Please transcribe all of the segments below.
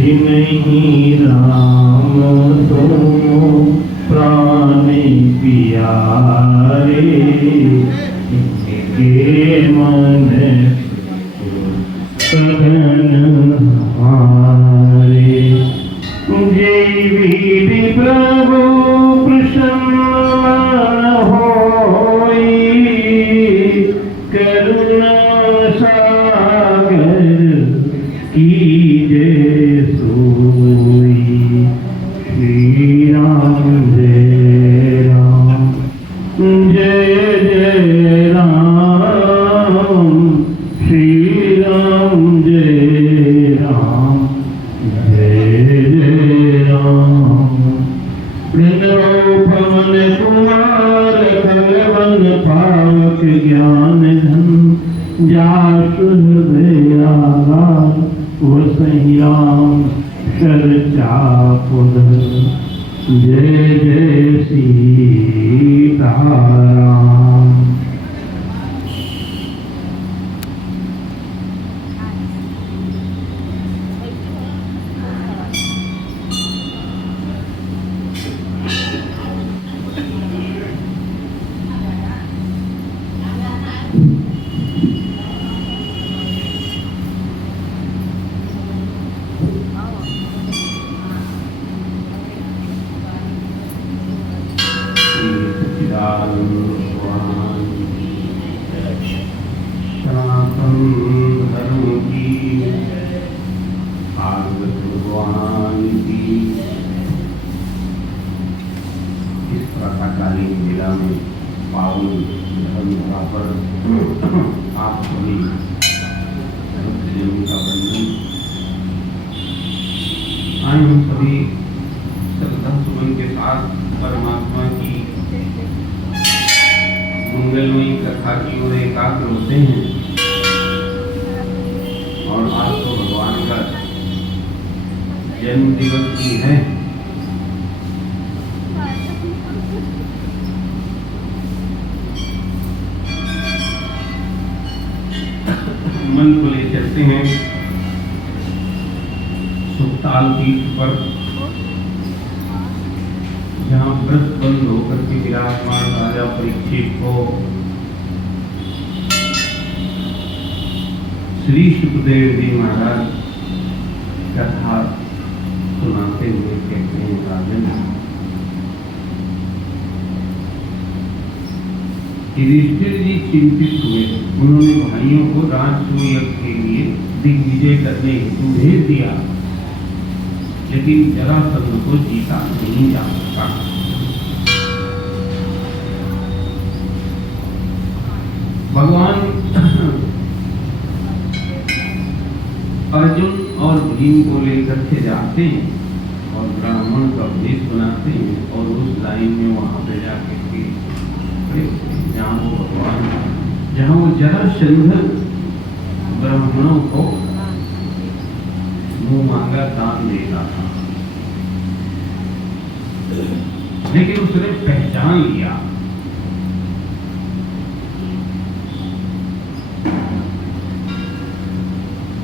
जिनहि राम तुम प्राण पियारे के मन सघन हारे। जय वीर प्रभु प्रसन्न होई करुणा सागर कीजे सोई। श्री राम जय राम जय जय राम। श्री राम जय राम जय जय राम। प्रणव पवन कुमार कलवन पावक ज्ञान धन। जासु हृदय आगार वसहि राम चर्चा पुनः। जय जय सीताराम। सनातन धर्म की भागवत भगवान की इस प्रातःकालीन मेला में पावन धर्म पर आप सभी धर्म का बंधन आए हम सभी श्रद्धा सुमन के साथ परमात्मा की मंगलमयी कथा की ओर एकाग्र होते हैं। और आज तो भगवान का जन्म दिवस की है। मन को ले चलते हैं सुखताल तीर्थ पर, जहाँ व्रत बंद होकर के विराजमान राजा परीक्षित को श्री सुखदेव जी महाराज कथा सुनाते हुए कहते हैं, राजन युधिष्ठिर जी चिंतित हुए। उन्होंने भाइयों को राजसूय यज्ञ के लिए दिग्विजय करने हेतु भेज दिया, लेकिन जरासंध को जीता नहीं जा सका। भगवान अर्जुन और भीम को लेकर के जाते हैं और ब्राह्मण का वेश बनाते हैं और उस लाइन में वहां पे जाकर के खड़े होते हैं जहाँ वो भगवान, जहाँ वो जरासंध ब्राह्मणों को मुंह मांगा दान देता था, लेकिन उसने पहचान लिया।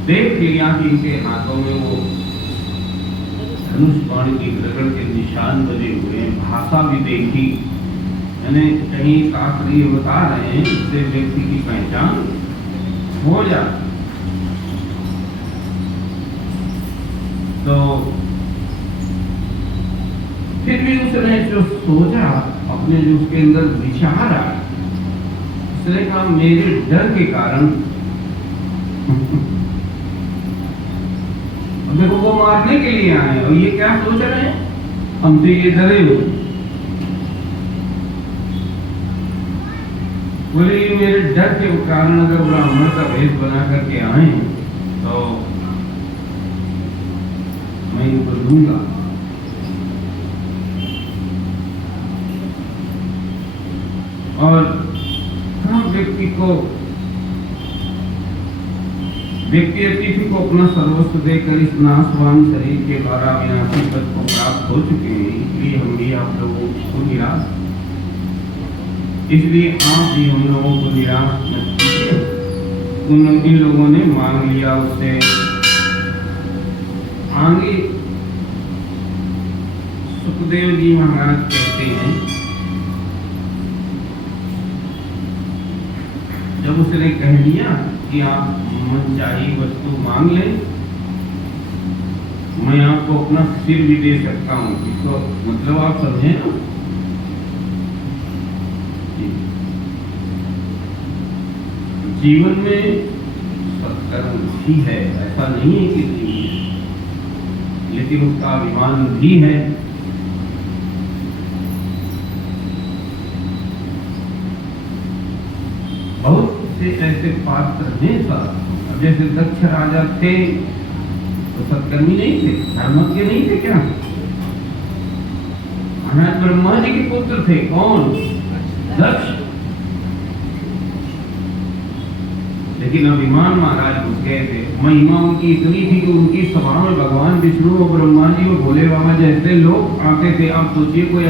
देख लिया कि इनके हाथों में वो धनुष बाण की रगड़ के निशान बने हुए हैं। भाषा भी देखी, यानी कहीं शास्त्री बता रहे हैं इससे व्यक्ति की पहचान हो जाती। तो फिर भी उसने जो सोचा, अपने जो उसके अंदर विचार आया, उसने कहा मेरे डर के कारण देखो वो मारने के लिए आए और ये क्या सोच रहे हैं, हमसे ये डरे हुए। बोले ये मेरे डर के कारण अगर ब्राह्मण का भेष बना करके आए तो मैं इनको लूंगा। और हम व्यक्ति अतिथि को अपना सर्वस्व देकर इस नाशवान शरीर के द्वारा विनाशी पद को प्राप्त हो चुके हैं, इसलिए हम भी आप लोगों को निराश, इसलिए आप भी हम लोगों को निराश मत कीजिए। इन लोगों ने मांग लिया उससे। आगे सुखदेव जी महाराज कहते हैं जब उसने कह दिया कि आप मनचाही वस्तु मांग लें, मैं आपको अपना सिर भी दे सकता हूँ, इसको मतलब आप समझे ना। जीवन में सत्कर्म भी है, ऐसा नहीं है कि नहीं है, लेकिन उसका अभिमान भी है। बहुत से ऐसे पात्र हैं सर, जैसे दक्ष राजा थे तो सत्कर्मी नहीं थे, धर्मज्ञ नहीं थे क्या? महाराज ब्रह्मा जी के पुत्र थे, कौन? दक्ष। लेकिन अभिमान महाराज घुस गए थे। महिमा उनकी इतनी थी कि उनकी सभा में भगवान विष्णु और ब्रह्मा जी और भोले बाबा जैसे लोग आते थे। आप सोचिए, कोई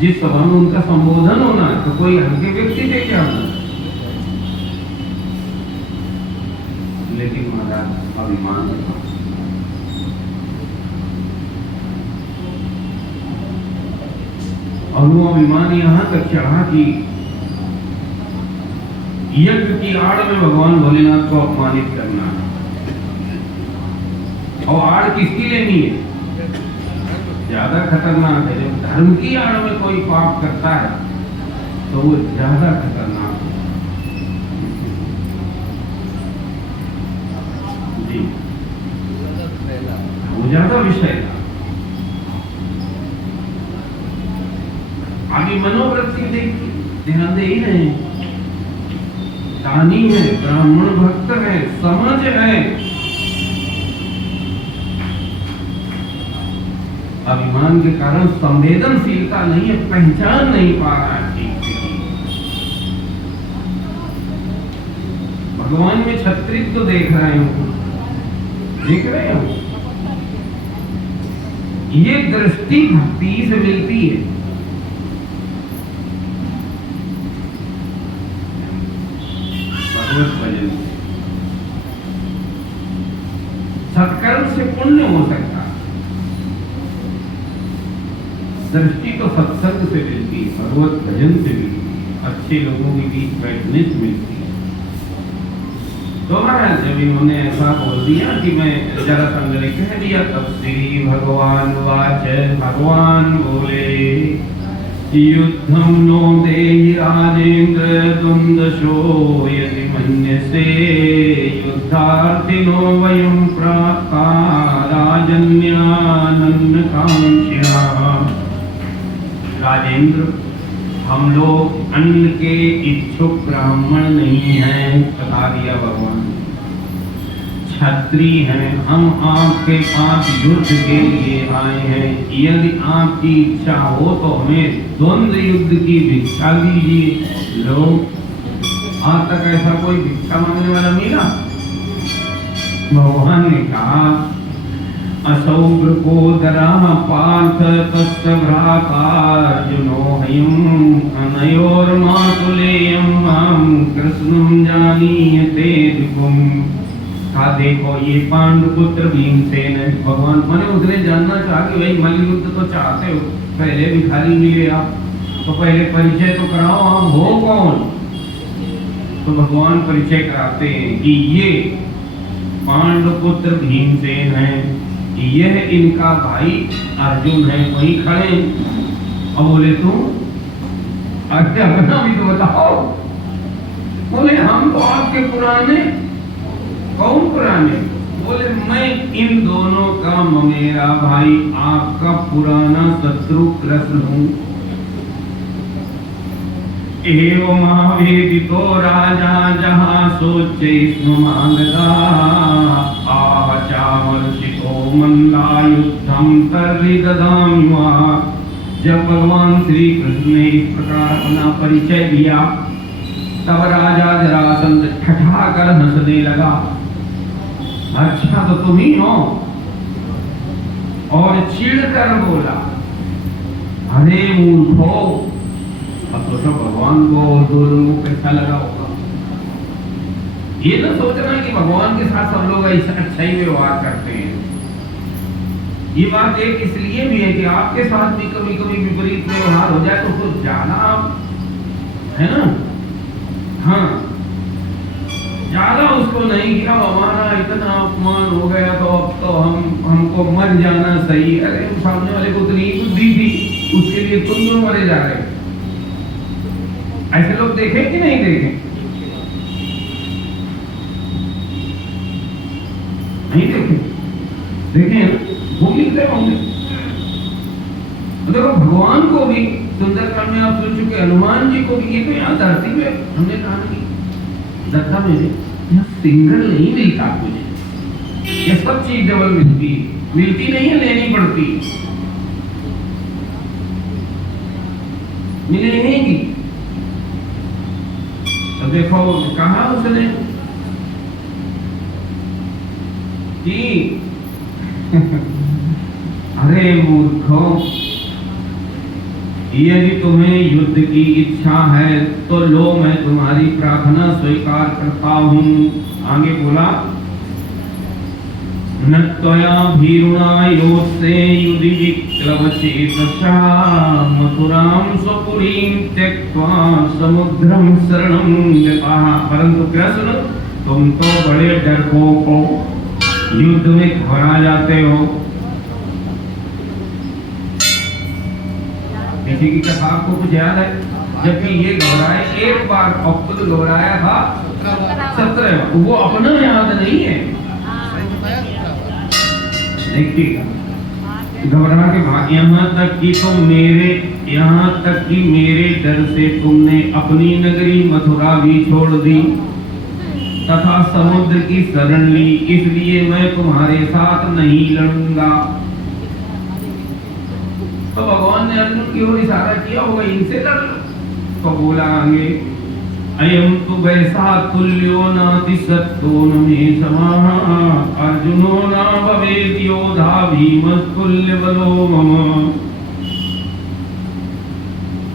जिस सभा में उनका संबोधन होना है तो कोई हल्के व्यक्ति थे क्या? लेकिन महाराज अभिमान था। और वो अभिमान यहाँ तक चढ़ा कि यज्ञ की आड़ में भगवान भोलेनाथ को अपमानित करना है। और आड़ किसकी लेनी है? ज्यादा खतरनाक है। जब धर्म की आड़ में कोई पाप करता है तो वो ज्यादा खतरनाक है। जी, वो ज्यादा विषय था। आगे मनोवृत्ति देखिए, ध्यान दे ही नहीं। दानी है, ब्राह्मण भक्त है, समझ है, अभिमान के कारण संवेदनशीलता नहीं है, पहचान नहीं पा रहा है ठीक से। भगवान में छत्रित्व तो देख रहे हो, देख रहे हो? ये दृष्टि भक्ति से मिलती है। सत्कर्म से पुण्य हो सकता है। दृष्टि तो सत्संग से मिलती है, भगवत भजन से मिलती है, अच्छे लोगों के बीच बैठने से मिलती है। तो महाराज जब इन्होंने ऐसा बोल दिया कि मैं जरासंध ने कह दिया, तब श्री भगवान वाच, भगवान बोले, युद्धं नो देहि राजेन्द्र द्वन्द्वशो यदि मन्यसे, युद्धार्थिनो वयं प्राप्ता राजन्यानन्नकांक्षिणः। राजेंद्र, हम लोग अन्न के इच्छुक ब्राह्मण नहीं हैं, बता दिया भगवान। क्षत्रिय हैं, हम आपके पास युद्ध के लिए आए हैं। यदि आपकी इच्छा हो तो हमें द्वंद्व युद्ध की भिक्षा दीजिए। लोग आज तक ऐसा कोई भिक्षा मांगने वाला मिला? भगवान ने कहा, असौ वृकोदरः पार्थ तस्य भ्रातार्जुनो हयम् अनयोर्मातुलेयं मां कृष्णं जानीयते दिकुम्। कहा, देखो ये पांडुपुत्र भीमसेन है। भगवान मैंने उसने जानना चाहा कि भाई मल्लयुद्ध तो चाहते हो, पहले भिखारी मिले आप, तो पहले परिचय तो कराओ, आप हो कौन? तो भगवान परिचय कराते हैं कि ये पांडुपुत्र भीमसेन है, यह इनका भाई अर्जुन है। वहीं खड़े और बोले, तुम अच्छा अपना भी तो बताओ। बोले, हम तो आपके पुराने। कौन पुराने? बोले, मैं इन दोनों का ममेरा भाई, आपका पुराना शत्रु कृष्ण हूं। एवं महावेदितो राजा जहां सोचे स्नुमांगदा, आह चावर्षितो मंदायुद्धं तर्हि ददामि वहा। जब भगवान श्री कृष्ण ने इस प्रकार अपना परिचय दिया, तब राजा जरासंध ठठाकर हंसने लगा। अच्छा तो तुम ही हो? और चिढ़कर बोला, अरे मूर्खो। अब तो सब भगवान को दो लोगों को कैसा लगा होगा। ये ना सोचना कि भगवान के साथ सब लोग ऐसा अच्छा ही व्यवहार करते हैं। ये बात एक इसलिए भी है कि आपके साथ भी कभी कभी विपरीत व्यवहार हो जाए तो कुछ ज्यादा, है ना? हाँ, उसको नहीं कि अब हमारा इतना अपमान हो गया तो अब तो हमको मर जाना सही। अरे सामने वाले को उतनी बुद्धि थी, उसके लिए तुम क्यों मरे जा रहे? ऐसे लोग देखे कि नहीं देखे? नहीं देखे? देखे वो मिलते होंगे। देखो भगवान को भी सुंदरकांड में आप सुन चुके, हनुमान जी को भी, ये तो यहाँ धरती पे हमने कहा कि दत्ता मेरे यहाँ सिंगल नहीं मिलता कुछ, ये सब चीज डबल मिलती नहीं है, लेनी पड़ती, मिलेगी। तो देखो कहा उसने कि अरे मूर्खों, यदि तुम्हें युद्ध की इच्छा है तो लो, मैं तुम्हारी प्रार्थना स्वीकार करता हूँ। आगे बोला, न त्वया भीरुणा योत्से युधि विक्लवचेतसा मथुरां स्वपुरीं त्यक्त्वा समुद्रं शरणं गताः। परंतु कृष्ण, तुम तो बड़े डरपोक हो, युद्ध में घबरा जाते हो। किसी की कथा आपको कुछ याद है? जबकि ये घबराए एक बार, और खुद घबराया था 17, वो अपना याद नहीं है। देखिएगा, घबरा के भाग, यहाँ तक कि मेरे डर से तुमने अपनी नगरी मथुरा भी छोड़ दी तथा समुद्र की शरण ली, इसलिए मैं तुम्हारे साथ नहीं लड़ूंगा। तो भगवान ने अर्जुन की ओर इशारा किया होगा, इनसे लड़ लो। तो बोला आगे, अयम तु वैसा तुल्यो नाति सत्तो न मे समाः अर्जुनो न भवेत् योधा भीमस्तुल्य बलो मम।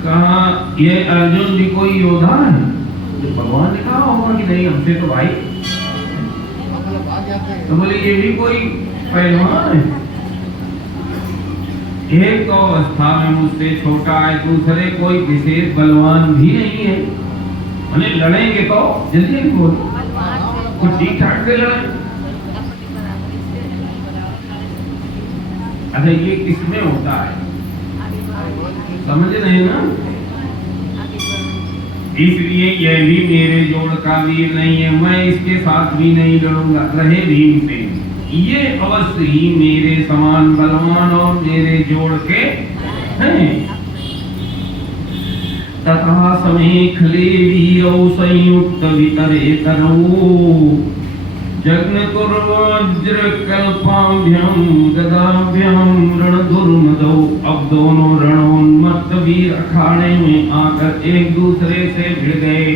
कहा ये अर्जुन भी कोई योद्धा है? तो भगवान ने कहा होगा कि नहीं, हमसे तो भाई। तो बोले ये भी कोई पहलवान है? एक तो अवस्था में मुझसे छोटा है, दूसरे कोई विशेष बलवान भी नहीं है। मैंने लड़ेंगे तो जल्दी बोल, कुछ ठीक ठाक से लड़े। अच्छा ये किसमें होता है समझ नहीं ना? इसलिए यह भी मेरे जोड़ का वीर नहीं है, मैं इसके साथ भी नहीं लड़ूंगा। रहे भीमसेन, ये अवश्य ही मेरे समान बलवान और मेरे जोड़ के हैं। तथा समेखले वीरौ संयुक्त वितरे तरौ जग्नतुर्वज्र कल्पाभ्याम गदाभ्याम रणधुर्मदौ। अब दोनों रणोन्मत्त वीर अखाड़े में आकर एक दूसरे से भिड़ गए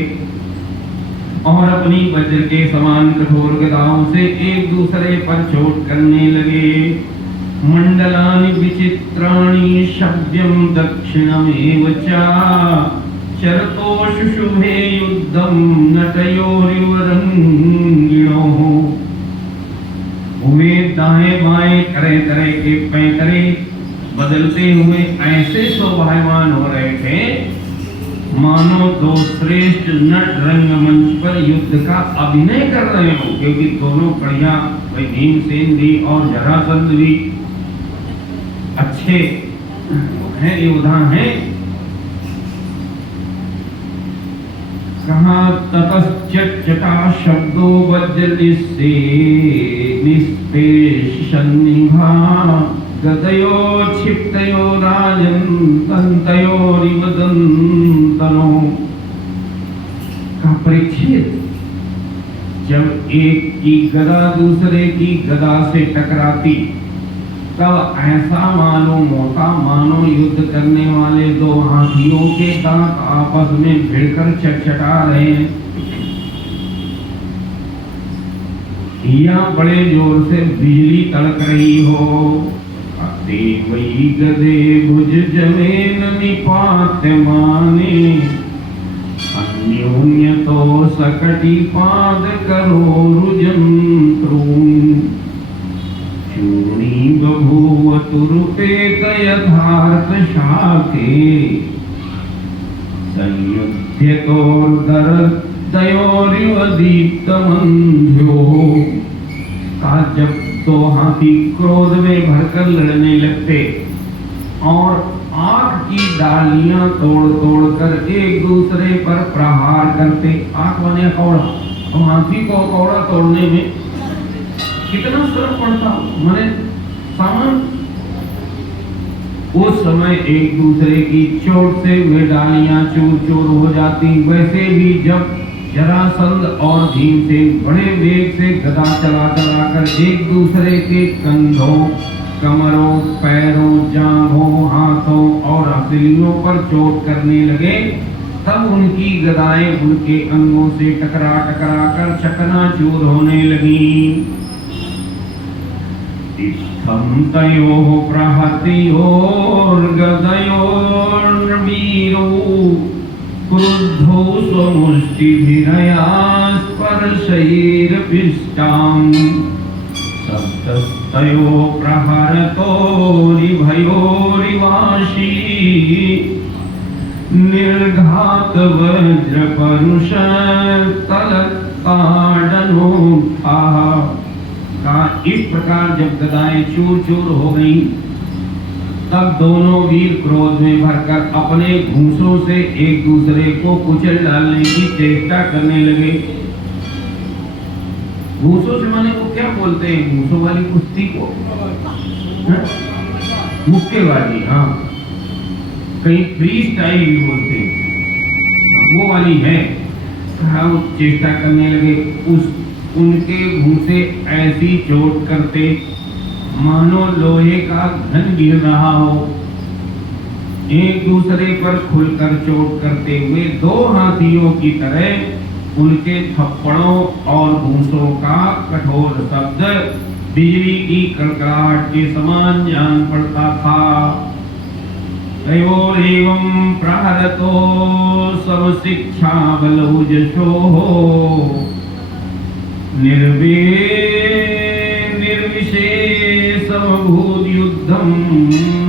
और अपनी वज्र के समान कठोर गदाओं से एक दूसरे पर चोट करने लगे। मंडलानि विचित्राणि शव्यं दक्षिणमेव च चरतो शुशुभे युद्धं नटयोरिव रंगिणोः। उमें दाएं बाएं तरह तरह के पैतरे बदलते हुए ऐसे शोभायमान हो रहे थे मानो दो श्रेष्ठ नट रंगमंच पर युद्ध का अभिनय कर रहे हो, क्योंकि दोनों बढ़िया, भाई भीमसेन भी और जरासंध भी अच्छे हैं, योद्धा हैं। कहा ततश्चटा शब्दो वज्र निस्तेष सन्निभा गदयो क्षिप्तयो राजन् तन्तयोरिव दन्तनो। का परीक्षित, जब एक की गदा दूसरे की गदा से टकराती तब ऐसा मालूम होता मानो युद्ध करने वाले दो हाथियों के दांत आपस में भिड़कर चटचटा रहे हैं या बड़े जोर से बिजली तड़क रही हो। वही गदे भुज जमेन निपात्यमाने अन्योन्य तो सकटी पाद करो रुजंत्रून् चूर्णी बभूव तुरुपेत यथार्थ शाखे संयुध्यतोर्दर दयोरिव दीप्तमंध्यो। जब तो हाथी क्रोध में भरकर लड़ने लगते और आग की डालियां तोड़ तोड़ कर एक दूसरे पर प्रहार करते। आग बने कौड़ा, हम हाथी को कौड़ा तोड़ने में कितना श्रम पड़ता, मैंने सामान। उस समय एक दूसरे की चोट से वे डालियां चूर चूर हो जाती। वैसे भी जब जरासंध और भीमसेन बड़े वेग से गदा चला चला कर एक दूसरे के कंधों, कमरों, पैरों, जांघों, हाथों और हथेलियों पर चोट करने लगे, तब उनकी गदाएं उनके अंगों से टकरा टकरा कर चकनाचूर होने लगी। इत्थं तयोः प्रहृत्योर्गदयोर्वीरो क्रुद्धो स्वमुष्टिभिरया स्पर्शैर्पिष्टाम्। सप्तस्तयो प्रहरतोरिभयोरिवाशी निर्घात वज्रपरुष तलत्ताडनोत्थाः। इस प्रकार जब गदाएं चूर चूर हो गई, तब दोनों वीर क्रोध में भरकर अपने घूंसों से एक दूसरे को कुचल डालने की चेष्टा करने लगे। घूंसों से माने को क्या बोलते हैं? घूंसों वाली कुश्ती को मुक्केबाजी, हाँ, कहीं फ्री स्टाइल भी बोलते हैं, वो वाली है। वो चेष्टा करने लगे, उनके घूंसे ऐसी चोट करते मानो लोहे का घन गिर रहा हो। एक दूसरे पर खुलकर चोट करते हुए दो हाथियों की तरह उनके थप्पड़ों और घूंसों का कठोर शब्द बिजली की कड़कड़ाहट के समान जान पड़ता था। तयोरेवं प्रहरतो समशिक्षा बलौजसो निर्विशेषमभूद्युद्धं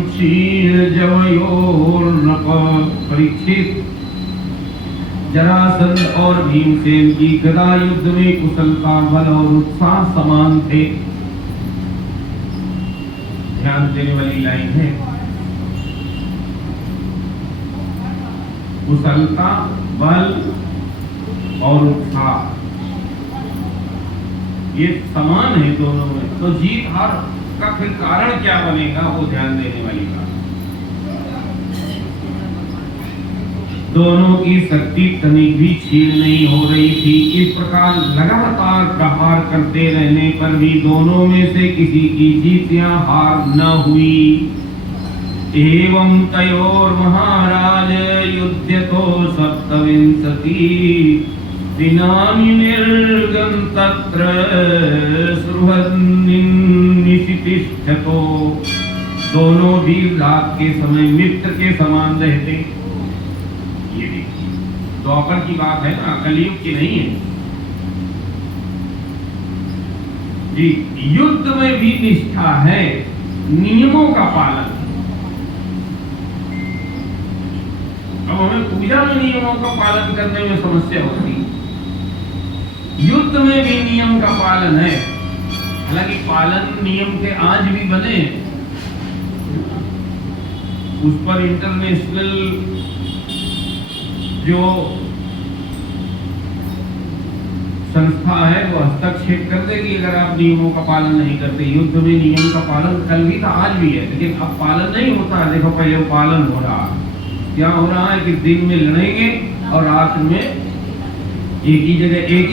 क्षीणजवयोर्नप। परीक्षित, जरासंध और भीमसेन की गदा युद्ध में कुशलता, बल और उत्साह समान थे। ध्यान देने वाली लाइन है, कुशलता, बल और उत्साह ये समान है दोनों में, तो जीत हार का फिर कारण क्या बनेगा वो ध्यान देने वाली बात। दोनों की शक्ति तनिक भी क्षीण नहीं हो रही थी। इस प्रकार लगातार प्रहार करते रहने पर भी दोनों में से किसी की जीत या हार न हुई। एवं तयोर महाराज युध्यतो सप्तविंशति दिनानि निर्गं तत्र सुहृन्निशितिष्ठतो। दोनों वीर रात के समय मित्र के समान रहते। ये देखिए द्वापर की बात है ना, कलयुग की नहीं है जी। युद्ध में भी निष्ठा है, नियमों का पालन। अब हमें पूजा में नियमों का पालन करने में समस्या होती है, युद्ध में भी नियम का पालन है। हालांकि पालन नियम के आज भी बने, उस पर इंटरनेशनल जो संस्था है वो हस्तक्षेप कर देगी अगर आप नियमों का पालन नहीं करते। युद्ध में नियम का पालन कल भी था, आज भी है, लेकिन अब पालन नहीं होता है। देखो पहले वो पालन हो रहा है, क्या हो रहा है कि दिन में लड़ेंगे और रात में एक ही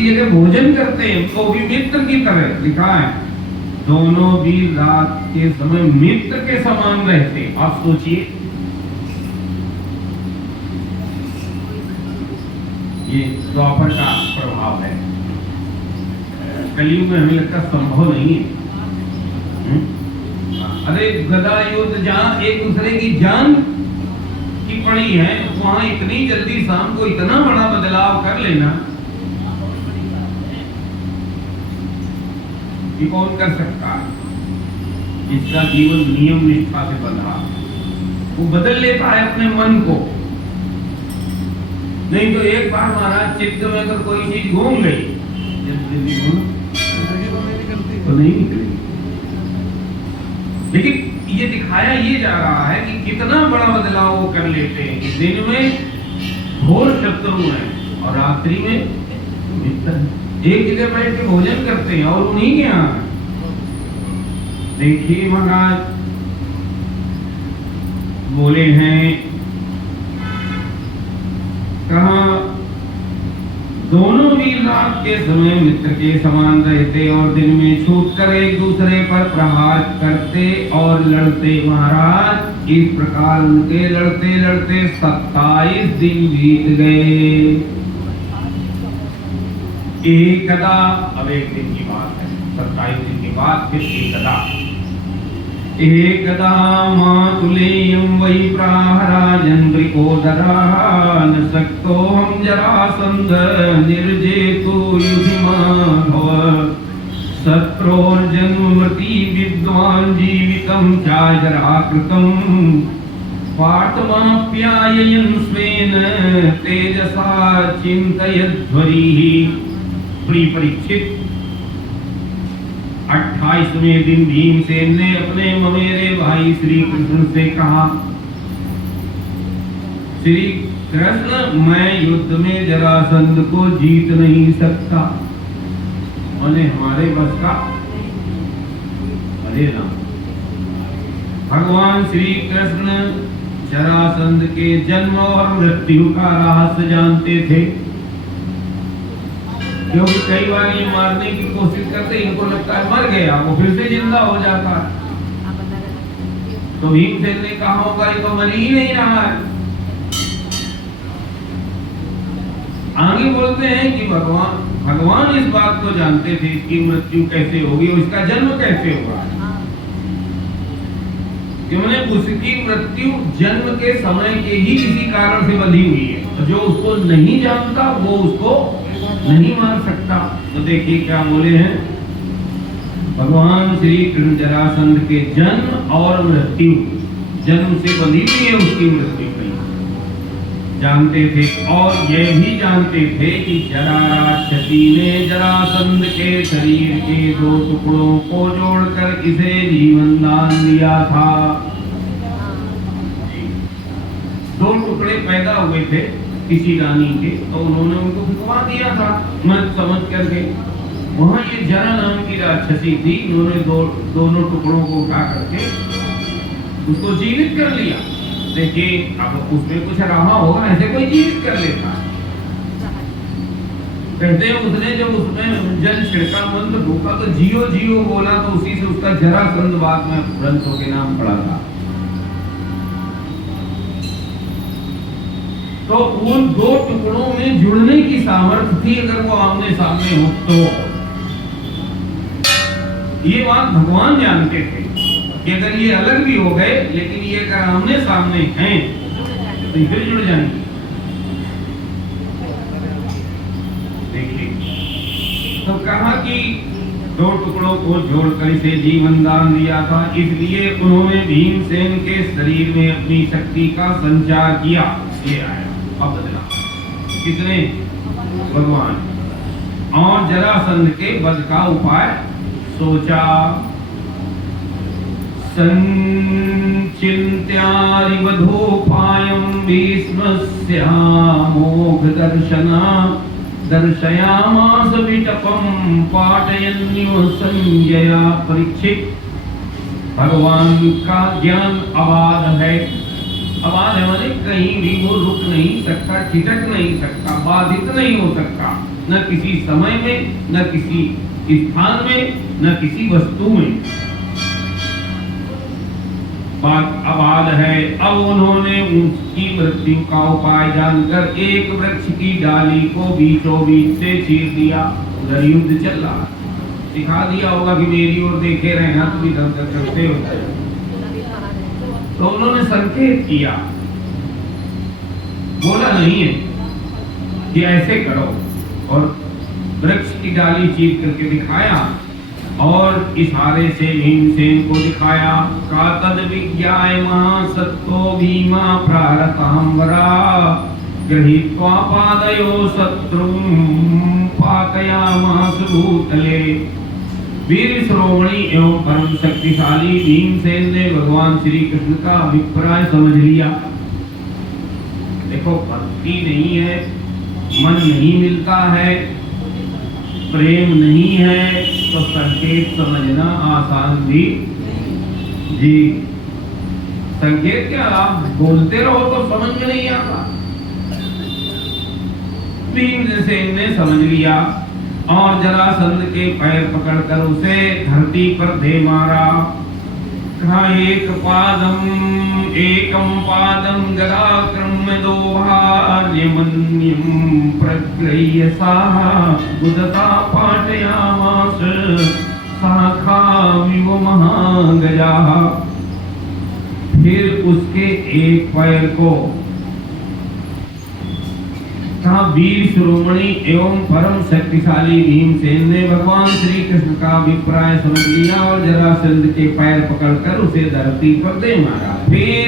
जगह भोजन करते हैं, तो भी मित्र की तरह लिखा है। दोनों भी रात के समय मित्र के समान रहते। आप सोचिए, ये द्वापर का प्रभाव है। कलयुग में हमें लगता संभव नहीं है। अरे गदा युद्ध जहां एक दूसरे की जान की पड़ी है, वहां इतनी जल्दी शाम को इतना बड़ा बदलाव कर लेना, ये कौन कर सकता है? जिसका जीवन नियम निष्ठा से बंधा, वो बदल लेता है अपने मन को। नहीं तो एक बार महाराज चित्त में अगर कोई चीज घूम गई तो नहीं निकलेगी। लेकिन ये दिखाया ये जा रहा है कि कितना बड़ा बदलाव वो कर लेते हैं कि दिन में घोर शत्रु हैं और रात्रि में मित्र हैं। एक जगह बैठ के भोजन करते हैं और उन्हीं के यहाँ देखिए महाराज बोले हैं कहा दोनों भी रात के समय मित्र के समान रहते और दिन में छूटकर एक दूसरे पर प्रहार करते और लड़ते। महाराज इस प्रकार उनके लड़ते लड़ते 27 दिन बीत गए। एकदा, अब एक दिन की बात है, 27 दिन के बाद फिर एकदा मातुलेयं वै प्राहराजन् वृकोदरः न शक्तोऽहं जरासन्ध निर्जेतु युधिमाधव शत्रोर्जन्ममृति विद्वान् जीवितं चाजराकृतं पार्थमाप्याययन् स्वेन तेजसा चिन्तयध्वरिः। प्रिय परीक्षित, 28वें दिन भीमसेन ने अपने ममेरे भाई श्री कृष्ण से कहा, श्री कृष्ण मैं युद्ध में जरासंध को जीत नहीं सकता, मैंने हमारे बस का अरे ना। भगवान श्री कृष्ण जरासंध के जन्म और मृत्यु का रहस्य जानते थे, क्योंकि कई बार ये मारने की कोशिश करते, इनको लगता है मर गया, वो फिर से जिंदा हो जाता है। तो भीमसेन ने कहा होगा ये तो मर ही नहीं रहा है। आगे बोलते हैं कि भगवान इस बात को जानते थे इसकी मृत्यु कैसे होगी और इसका जन्म कैसे होगा, क्योंकि उसकी मृत्यु जन्म के समय के ही किसी कारण से बंधी हुई है। जो उसको नहीं जानता वो उसको नहीं मार सकता। तो देखिए क्या बोले हैं भगवान श्री कृष्ण जरासंध के जन्म और मृत्यु, जन्म से बंधी हुई है उसकी मृत्यु जानते थे, और यह भी जानते थे कि जरा राक्षसी ने जरासंध के शरीर के 2 टुकड़ों को जोड़कर इसे जीवन दान दिया था। 2 टुकड़े पैदा हुए थे किसी रानी के, तो उन्होंने उनको भिजवा दिया था मत समझ करके। वहां ये जरा नाम की राक्षसी थी, उन्होंने दोनों टुकड़ों को उठा करके उसको जीवित कर लिया। देखिए अब उसमें कुछ रहा होगा, ऐसे कोई जीवित कर लेता। कहते हैं उसने जब उसमें जल छिड़का मंत्र फूका तो जियो जियो बोला, तो उसी से उसका जरासंध बाद में ग्रंथों के नाम पड़ा था। तो उन 2 टुकड़ों में जुड़ने की सामर्थ्य थी अगर वो आमने सामने हो तो। ये बात भगवान जानते थे कि अगर ये अलग भी हो गए लेकिन ये अगर आमने सामने हैं तो फिर जुड़ जाएंगे। देखिए तो कहा कि 2 टुकड़ों को जोड़कर इसे जीवन दान दिया था, इसलिए उन्होंने भीमसेन के शरीर में अपनी शक्ति का संचार किया। ये आया अब बदला किसने? भगवान। और जरासंध के वध का उपाय सोचा। संचिन्त्यारिवधोपायं भीष्मस्यामोघ दर्शना दर्शयामास विटपं पाटयन्यो संजया। परीक्षित, भगवान का ज्ञान अबाध है। अबाध है माने कहीं भी वो रुक नहीं सकता, ठिठक नहीं सकता, बाधित नहीं हो सकता, न किसी समय में, न किसी स्थान में, न किसी वस्तु में। बात अबाध है। अब उन्होंने उसकी मृत्यु का उपाय जानकर एक वृक्ष की डाली को बीचों बीच से चीर दिया। उधर युद्ध चल रहा, दिखा दिया होगा कि मेरी ओर देखे रहे हाथ भी धमक करते हो। तो उन्होंने संकेत किया, बोला नहीं है कि ऐसे करो, और वृक्ष की डाली चीर करके दिखाया और इशारे से भीमसेन को दिखाया। का तद विज्ञाय महासत्तो भीमा प्रारतांबरा गृहीत्वा पादयो शत्रुं पातयामास भूतले। वीर श्रोमणी एवं परम शक्तिशाली भीमसेन ने भगवान श्री कृष्ण का अभिप्राय समझ लिया। देखो, भक्ति नहीं है, मन नहीं मिलता है, प्रेम नहीं है, तो संकेत समझना आसान भी जी। संकेत क्या, आप बोलते रहो तो समझ में नहीं आता। भीमसेन ने समझ लिया और जरासंध के पैर पकड़कर उसे धरती पर दे मारा। कहा, एकम पादम गदाक्रम्य दोहार्यमन्यं प्रगृह्य साहा उदता पाटयामास शाखामिव महागजाः। फिर उसके एक पैर को, कहा, वीर शिरोमणि एवं परम शक्तिशाली भीमसेन ने भगवान श्री कृष्ण का अभिप्राय समझ लिया और जरासंध के पैर पकड़कर उसे धरती पर दे मारा। फिर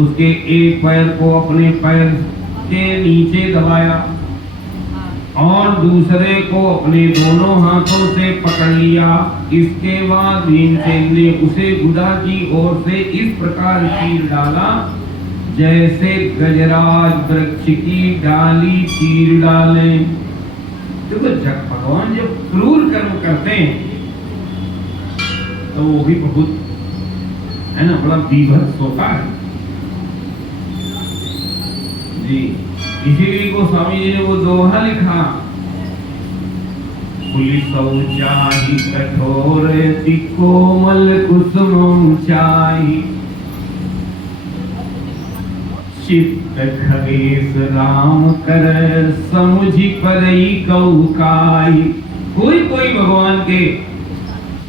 उसके एक पैर को अपने पैर के नीचे दबाया और दूसरे को अपने दोनों हाथों से पकड़ लिया। इसके बाद भीमसेन ने उसे गुदा की ओर से इस प्रकार चीर डाला जैसे गजराज वृक्ष की डाली चीर डाले। देखो, जब भगवान जब क्रूर कर्म करते हैं तो वो भी बहुत है ना, बड़ा बीभत्स होता है जी। इसीलिए गोस्वामी जी ने वो दोहा लिखा, पुलिस चाही कठोर कोमल कुसुम चाही, चित्त खगेश राम कर समुझी परई कौकाई। कोई कोई भगवान के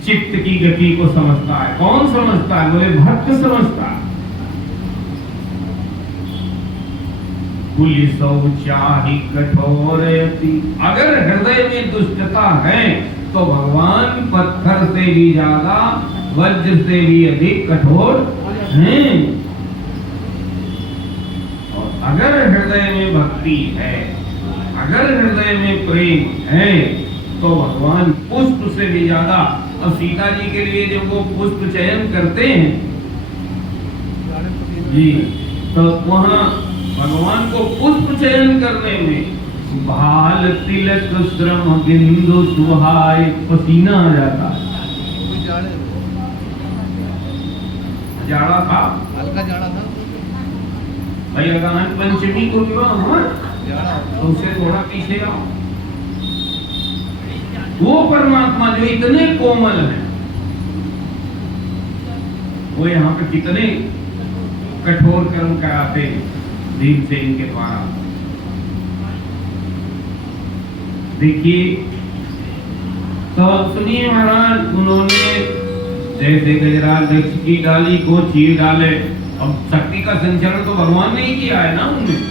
चित्त की गति को समझता है। कौन समझता है? बोले भक्त समझता है। पुलिस चाही कठोर, अगर हृदय में दुष्टता है तो भगवान पत्थर से भी ज्यादा, वज्र से भी अधिक कठोर हैं। अगर हृदय में भक्ति है, अगर हृदय में प्रेम है तो भगवान पुष्प से भी ज्यादा। अब सीता जी के लिए जब वो पुष्प चयन करते हैं जी, तो वहां भगवान को पुष्प चयन करने में भाल तिलक श्रम बिंदु सुहाय पसीना आ जाता है। जाड़ा था, हल्का जाड़ा था भाई। अगर पंचमी को विवाह हुआ तो उससे थोड़ा पीछे आओ। वो परमात्मा जो इतने कोमल है, वो यहाँ पे कितने कठोर कर्म कराते भीमसेन के द्वारा। देखिए, तो सुनिए महाराज, उन्होंने जैसे गजराज वृक्ष की डाली को चीर डाले। अब शक्ति का संचरण तो भगवान ने ही किया है ना उनमें।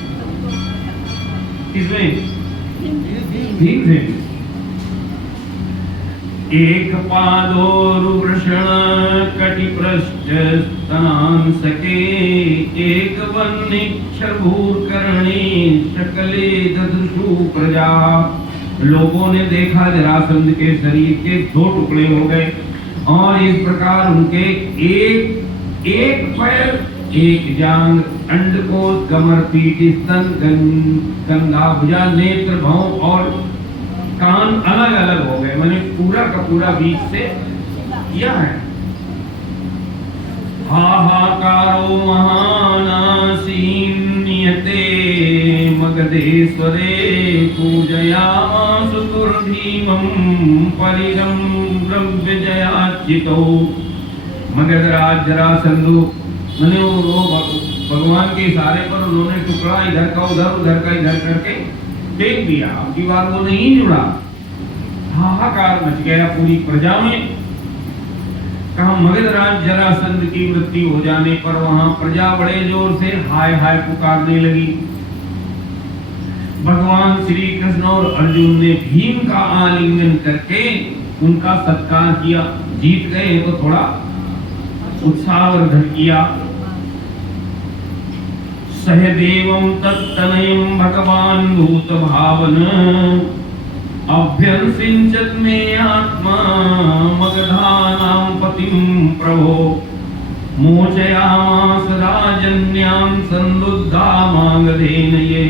किसमें? भीमसेन। एक पादोरुवृषण कटिपृष्ठ स्तनान सके, एक वन्निक्षरभूर्कर्णे शकले ददृशु प्रजा। लोगों ने देखा जरासंध के शरीर के दो टुकड़े हो गए और इस प्रकार उनके एक पैर, एक जांग, अंडकोश, कमर, पीठ, स्तन, कंधा, भुजा, नेत्र, भौं और कान अलग अलग हो गए। मैंने पूरा का पूरा बीच से किया है। हाहाकारो महानासीन्यते मगधेश्वरे पूजयामासु दुर्भीमं परिरम्भ्य जयाच्युतो। मगधराज जरासंधु मैंने वो भगवान के इशारे पर उन्होंने टुकड़ा इधर का उधर, उधर का इधर करके फेंक दिया। अब की बार वो नहीं जुड़ा। हाहाकार मच गया पूरी प्रजा में। कहा, मगधराज जरासंध की मृत्यु हो जाने पर वहां प्रजा बड़े जोर से हाय हाय पुकारने लगी। भगवान श्री कृष्ण और अर्जुन ने भीम का आलिंगन करके उनका सत्कार किया। जीत गए तो थोड़ा उत्साहवर्धन किया। सहदेवं तत्तनयं भगवान् भूतभावन अभ्यंसिंचत मे आत्मा मगधानां पतिं प्रभो मोचयामास राजन्यां संदुद्धामागधेन ये।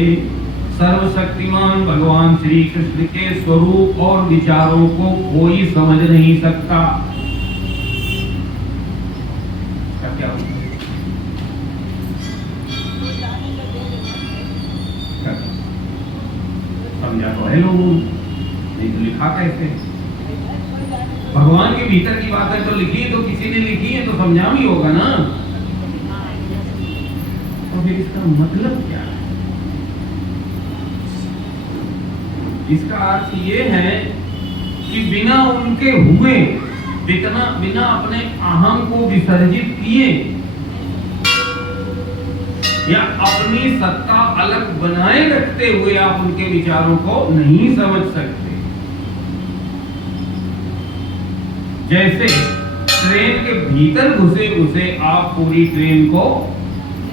सर्वशक्तिमान भगवान श्री कृष्ण के स्वरूप और विचारों को कोई समझ नहीं सकता। क्या समझा तो है लोगों, नहीं तो लिखा कैसे? भगवान के भीतर की बातें तो लिखी, तो किसी ने लिखी है तो समझा भी होगा ना। तो फिर इसका मतलब क्या है? इसका अर्थ ये है कि बिना उनके हुए, बिना अपने अहम को विसर्जित किए या अपनी सत्ता अलग बनाए रखते हुए आप उनके विचारों को नहीं समझ सकते। जैसे ट्रेन के भीतर घुसे घुसे आप पूरी ट्रेन को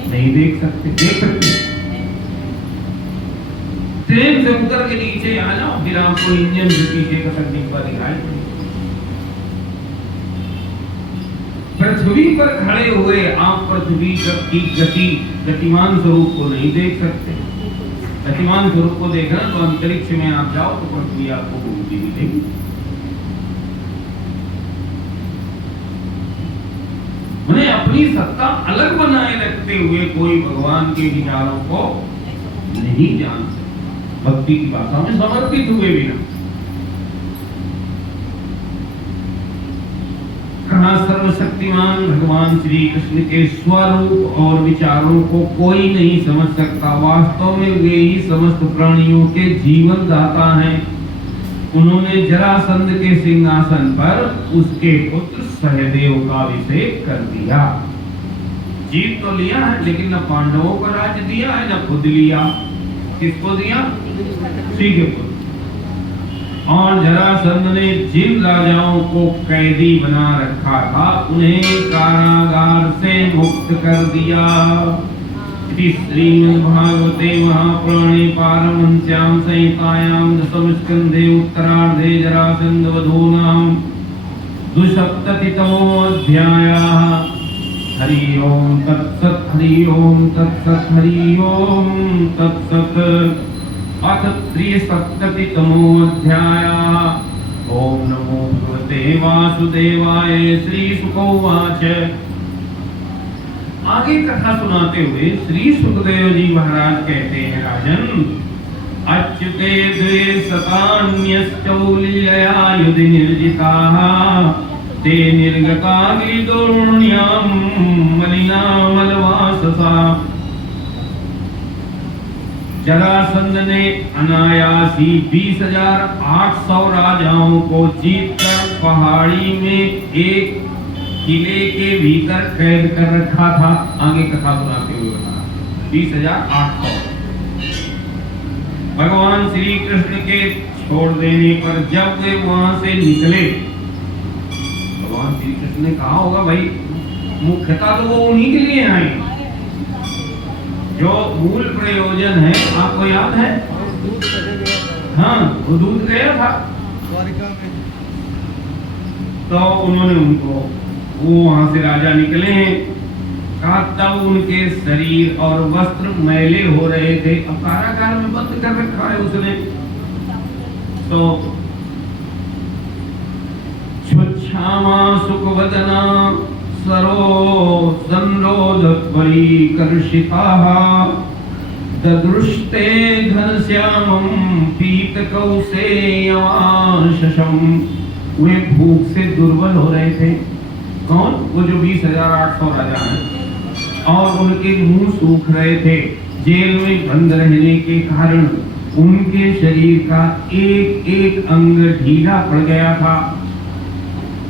नहीं देख सकते। देख सकते ट्रेन से उतर के नीचे आ जाओ, फिर आपको इंजन से पीछे का सब डिब्बा दिखाई पड़ेगा। पृथ्वी पर खड़े हुए आप पृथ्वी की गतिमान स्वरूप को नहीं देख सकते। गतिमान स्वरूप को देखना तो अंतरिक्ष में आप जाओ तो पृथ्वी आपको घूमती मिलेगी। उन्हें अपनी सत्ता अलग बनाए रखते हुए कोई भगवान के विचारों को नहीं जान सकता, भक्ति की भाषा में समर्पित हुए बिना। कहा सर्वशक्तिमान भगवान श्री कृष्ण के स्वरूप और विचारों को कोई नहीं समझ सकता। वास्तव में वे ही समस्त प्राणियों के जीवन दाता हैं। उन्होंने जरासंध के सिंहासन पर उसके पुत्र सहदेव का अभिषेक कर दिया। जीत तो लिया है, लेकिन न पांडवों को राज्य दिया है न खुद लिया। किसको दिया? श्री के पुत्र। और जरासंध ने जिन राजाओं को कैदी बना रखा था उन्हें कारागार से मुक्त कर दिया। श्रीमद्भागवते महापुराणे पारमहंस्यां संहितायां दशम स्कंधे उत्तरार्धे जरासंध वधो नाम 270तमो अध्यायः। हरि ओम तत्सत्, हरि ओम तत्सत्, हरि ओम तत्सत्। अथ 370तमो अध्यायः। ओम नमो भगवते वासुदेवाय। श्री शुक उवाच। आगे कथा सुनाते हुए श्री सुखदेव जी महाराज कहते हैं, राजन अच्युते द्वे सतान्यश्चौल्यया युधि निर्जिताः ते निर्गता गिरिदुर्ण्यां मलिना मलवाससा। जरासंध ने अनायासी 20,800 राजाओं को जीतकर पहाड़ी में एक किले के भीतर कैद कर रखा था। आगे कथा सुनाते हुए बता 20,800। भगवान श्री कृष्ण के छोड़ देने पर जब वे वहां से निकले, भगवान श्री कृष्ण ने कहा होगा भाई मुख्यतः तो वो उन्हीं के लिए आए। जो मूल प्रयोजन है आपको याद है? हाँ, वो दूध गया था तो उन्होंने उनको, वो वहां से राजा निकले हैं, कहा तब उनके शरीर और वस्त्र मैले हो रहे थे। अब कारागार में बंद कर रखा है उसने, तो छुच्छामा सुखवदना सरो संरोध परिकर्षिताः ददृष्टे घनश्यामं पीतकौसेयमाशशं। वे भूख से दुर्बल हो रहे थे। कौन? वो जो 20,800 राजा हैं। और उनके मुंह सूख रहे थे। जेल में बंद रहने के कारण उनके शरीर का एक एक अंग ढीला पड़ गया था।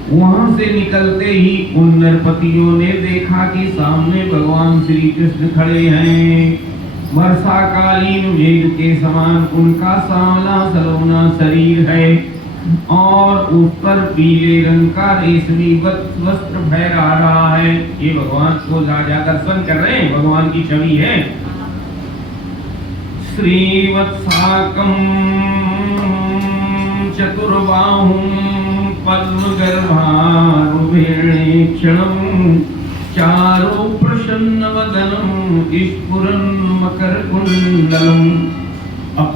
वहां से निकलते ही उन नरपतियों ने देखा कि सामने भगवान श्री कृष्ण खड़े हैं। वर्षाकालीन मेघ के समान उनका सांवला सलोना शरीर है और उस पर पीले रंग का रेशमी वस्त्र फहरा रहा है। ये भगवान को राजा दर्शन कर रहे हैं, भगवान की छवि है। श्रीवत्साकं चतुर्बाहुं पद्मगर्भारुभेणेक्षणं चारु प्रसन्नवदनं स्फुरन् मकरकुण्डलम्। अब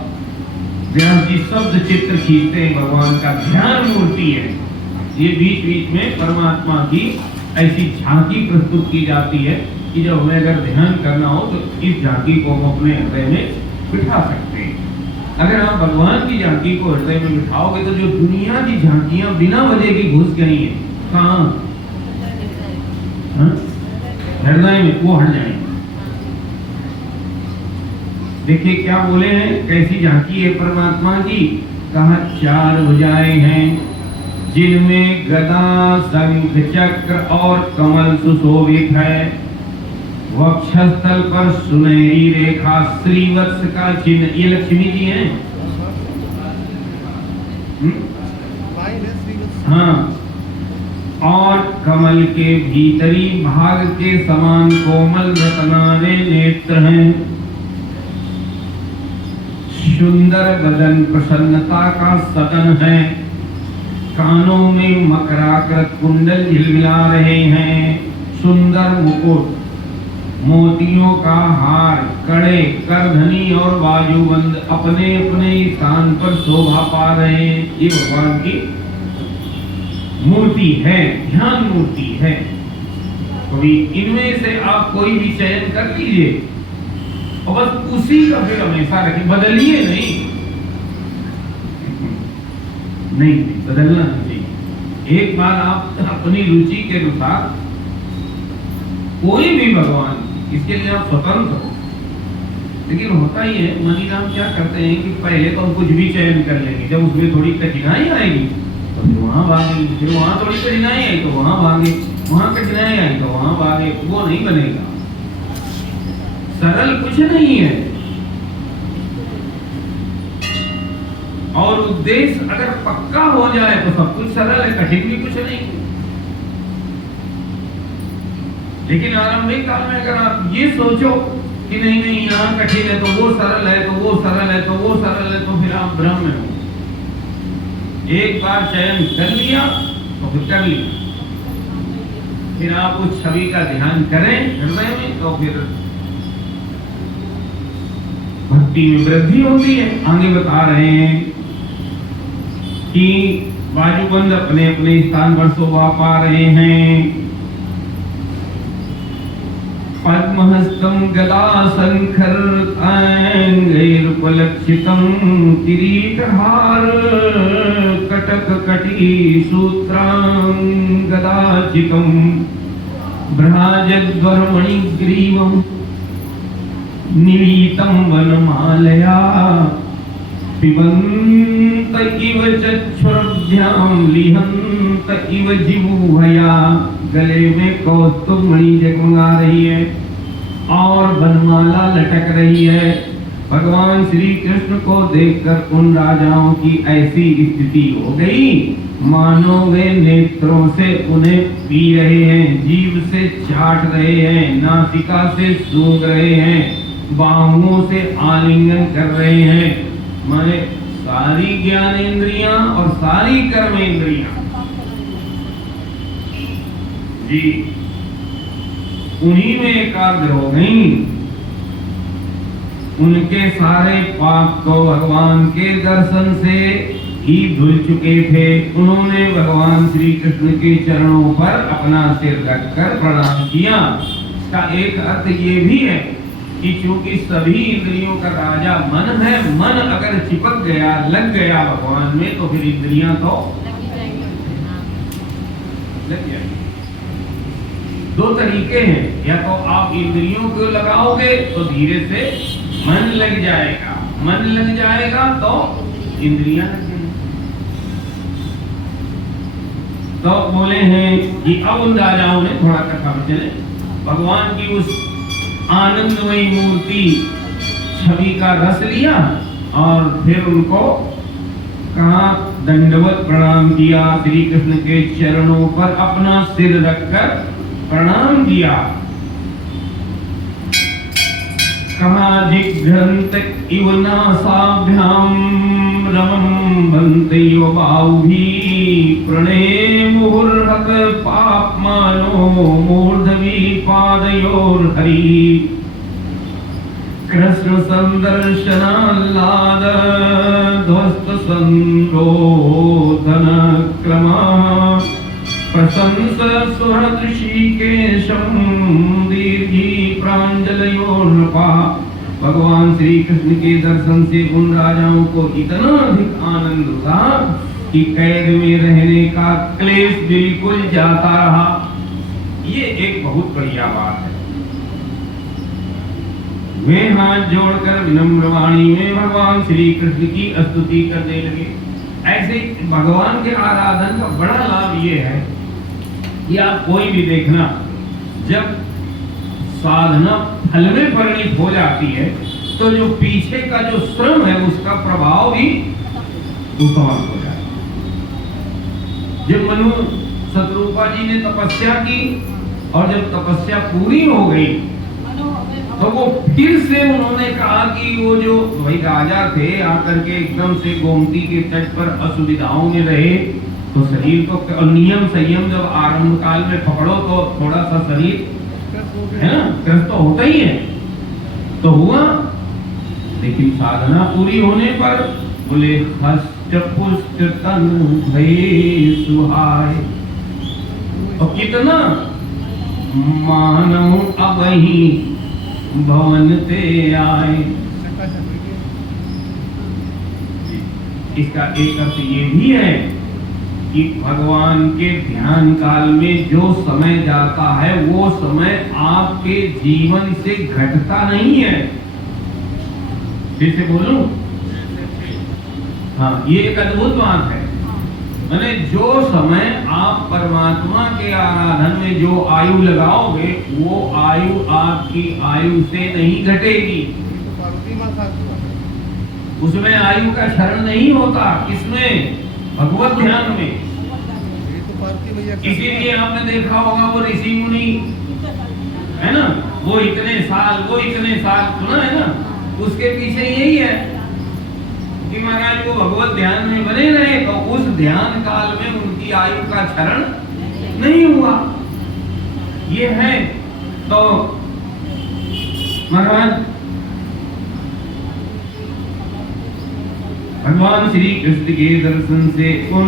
व्यास जी शब्द चित्र खींचते हैं, भगवान का ध्यान मूर्ति है। ये बीच बीच में परमात्मा की ऐसी झांकी प्रस्तुत की जाती है कि जब हमें अगर ध्यान करना हो तो इस झांकी को हम अपने हृदय में बिठा सकते हैं। अगर आप भगवान की झांकी को हृदय में बिठाओगे तो जो दुनिया की झांकियां बिना वजह की घुस गई हैं, कहाँ? हृदय में, वो हट जाएंगे। देखिए क्या बोले हैं, कैसी झांकी है परमात्मा की। कहा चार भुजाएं हैं जिनमें गदा, शंख, चक्र और कमल सुशोभित है। वक्षस्थल पर सुनहरी रेखा, श्रीवत्स का चिन्ह। ये लक्ष्मी जी हैं। हाँ, और कमल के भीतरी भाग के समान कोमल रत्नारे नेत्र हैं। सुंदर बदन प्रसन्नता का सदन है। कानों में मकराकृत कुंडल झिलमिला रहे हैं। सुंदर मुकुट, मोतियों का हार, कड़े, करधनी और बाजूबंद अपने अपने स्थान पर शोभा पा रहे हैं। ये भगवान की मूर्ति है, ध्यान मूर्ति है। कभी इनमें से आप कोई भी चयन कर लीजिए और बस उसी का फिर हमेशा रखिए, बदलिए नहीं बदलना नहीं। एक बार आप अपनी रुचि के अनुसार कोई भी भगवान, इसके लिए आप स्वतंत्र हो। लेकिन होता ही है, मनी राम क्या करते हैं कि पहले तो हम कुछ भी चयन कर लेंगे, जब उसमें थोड़ी कठिनाई आएगी तो फिर वहां भागे, फिर वहां थोड़ी कठिनाई आई तो वहां भागे, वहां कठिनाई आई तो वहां भागे। वो नहीं बनेगा। सरल कुछ नहीं है। और उद्देश्य अगर पक्का हो जाए तो सब कुछ सरल है, कठिन भी कुछ नहीं। लेकिन आरंभिक काल में अगर आप ये सोचो कि नहीं यहाँ कठिन है तो वो सरल है, तो वो सरल है, तो वो सरल है, तो फिर आप भ्रम में हो। एक बार चयन कर लिया तो फिर कर लिया, फिर आप उस छवि का ध्यान करें हृदय में तो फिर भक्ति में वृद्धि होती है। आगे बता रहे हैं कि बाजूबंद अपने अपने स्थान पर शोभा पा रहे हैं। पद्महस्तं गदा शंकर अंगैरुपलक्षितं किरीटहार कटक कटी सूत्रांगदाचितं भ्राजद्वरमणिग्रीवं निवीतं वनमालया पिबन्त इव चक्षुर्भ्यां लिहन्त इव जिह्वया। गले में कौस्तुभ मणि जगमगा रही है और वनमाला लटक रही है। भगवान श्री कृष्ण को देखकर उन राजाओं की ऐसी स्थिति हो गई मानो वे नेत्रों से उन्हें पी रहे हैं, जीभ से चाट रहे हैं, नासिका से सूंघ रहे हैं, बाहुओं से आलिंगन कर रहे हैं। माने सारी ज्ञानेंद्रियां और सारी कर्मेंद्रियां जी उन्हीं में एकाग्र हो गई। उनके सारे पाप तो भगवान के दर्शन से ही धुल चुके थे। उन्होंने भगवान श्री कृष्ण के चरणों पर अपना सिर रखकर प्रणाम किया। इसका एक अर्थ ये भी है कि चूंकि सभी इंद्रियों का राजा मन है, मन अगर चिपक गया, लग गया भगवान में तो फिर इंद्रियां तो लग जाएंगी। दो तरीके हैं, या तो आप इंद्रियों को लगाओगे तो धीरे से मन लग जाएगा, मन लग जाएगा तो इंद्रियां लग जाएंगी। तो बोले हैं कि अब उन राजाओं ने थोड़ा कथा में चले भगवान की उस आनंदमयी मूर्ति छवि का रस लिया और फिर उनको कहा, दंडवत प्रणाम किया, श्री कृष्ण के चरणों पर अपना सिर रखकर प्रणाम किया। कहाजिघ्रन्त इव नासाभ्यां रमन्ते इव बाहुभिः प्रणये मुहुर्हत पाप्मानो मूर्धवि पादयोर्हरिः कृष्ण संदर्शनाल्लाद ध्वस्त संरोधन क्रमः प्रशंस सुहृदृषिकेशं दीर्घी प्रांजलयोर्नृपा। भगवान श्री कृष्ण के दर्शन से उन राजाओं को इतना अधिक आनंद हुआ कि कैद में रहने का क्लेश बिल्कुल जाता रहा। ये एक बहुत बढ़िया बात है। वे हाथ जोड़कर विनम्र वाणी में भगवान श्री कृष्ण की स्तुति करने लगे। ऐसे भगवान के आराधन का बड़ा लाभ ये है कि आप कोई भी देखना, जब साधना फल में परिणित हो जाती है तो जो पीछे का जो श्रम है उसका प्रभाव भी उत्पन्न हो जाता है। जब मनु शत्रुपा जी ने तपस्या की और जब तपस्या पूरी हो गई तो वो फिर से उन्होंने कहा कि वो जो भाई राजा थे आकर के एकदम से गोमती के तट पर असुविधाओं में रहे तो शरीर को नियम संयम जब आरंभ काल में पकड़ो तो थोड़ा सा शरीर है ना त्रस्त तो होता ही है, तो हुआ। लेकिन साधना पूरी होने पर बोले हस्त पुष्ट तन भय सुहाय। और कितना मानव अबही भवन ते आए। इसका एक अर्थ ये भी है कि भगवान के ध्यान काल में जो समय जाता है वो समय आपके जीवन से घटता नहीं है। फिर से बोलूं, हाँ ये एक अद्भुत बात है। मैंने जो समय आप परमात्मा के आराधन में जो आयु लगाओगे वो आयु आपकी आयु से नहीं घटेगी। उसमें आयु का क्षरण नहीं होता। किसमें? भगवत ध्यान में। इसीलिए आपने देखा होगा वो ऋषि मुनि है ना, वो इतने साल सुना है ना, उसके पीछे यही है कि महाराज वो भगवत ध्यान में बने रहे तो उस ध्यान काल में उनकी आयु का क्षरण नहीं हुआ। ये है तो महाराज भगवान श्री कृष्ण के दर्शन से उन